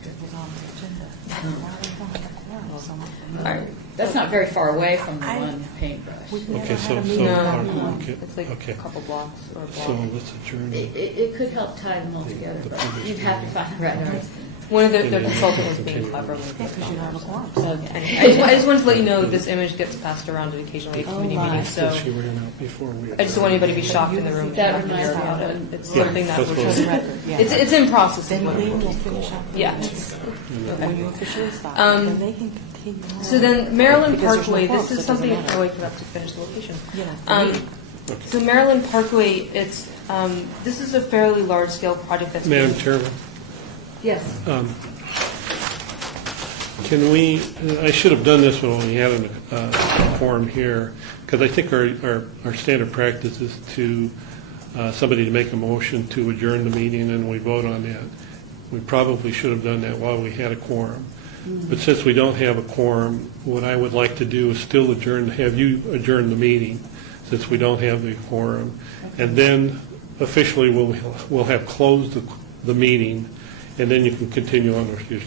All right. That's not very far away from the one paintbrush. okay, so No, okay, it's like okay. a couple blocks or a block. So let's adjourn. It could help tie them all together, but you'd have to find the right artist. One of their consultant was being clever. because you have a quorum. Anyway, I just wanted to let you know that this image gets passed around occasionally at committee meetings. So She ran out before we. I just don't want anybody to be shocked in the room That and not reminds hear me about of it. when- It's Yeah, something that that's we're what trying to. It's in process. Then Lee will finish up. Yeah. When you officially stop, then they can continue on. So then Maryland Because there's no Parkway. quorum, This so it is doesn't something. matter. Oh, I forgot to finish the location. Yeah. So Maryland Parkway. It's this is a fairly large scale project that's. Madam being- Chairman, Yes. can we, I should have done this when we had a forum here, because I think our standard practice is to, somebody to make a motion to adjourn the meeting and we vote on that. We probably should have done that while we had a quorum. But since we don't have a quorum, what I would like to do is still have you adjourn the meeting, since we don't have the quorum. And then officially we'll have closed the meeting, and then you can continue on with your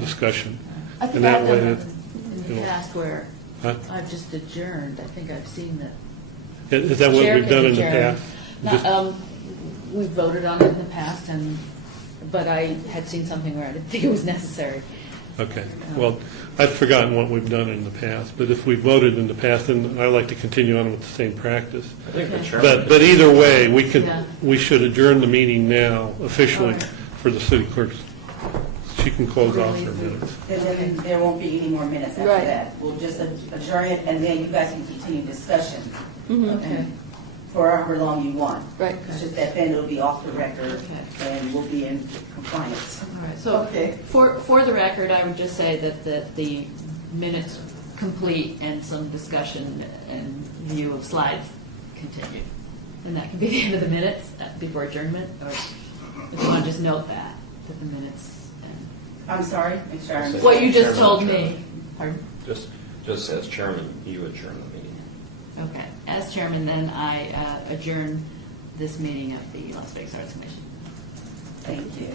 discussion. I think And that I've way done that, that in you the know, past where Huh? I've just adjourned. I think I've seen that. Is that what Chair we've can done in the adjourn. past? Not, Just- we voted on it in the past, but I had seen something where I didn't think it was necessary. Okay, well, I've forgotten what we've done in the past, but if we voted in the past, then I like to continue on with the same practice. I think the chairman. But either way, Yeah. we should adjourn the meeting now officially All right. for the city clerk. She can close off her minutes. And then there won't be any more minutes after Right. that. We'll just adjourn it, and then you guys can continue discussion Okay. for however long you want. Right. It's just that then it'll be off the record, Okay. and we'll be in compliance. All right, so Okay. for the record, I would just say that the minutes complete and some discussion and view of slides continue. And that can be the end of the minutes before adjournment, or if you want to just note that the minutes. I'm sorry, make sure I understand. What you just Chairman told adjourn. me. Pardon? Just as chairman, you adjourn the meeting. Okay. As chairman, then I adjourn this meeting of the Las Vegas Arts Commission. Thank you.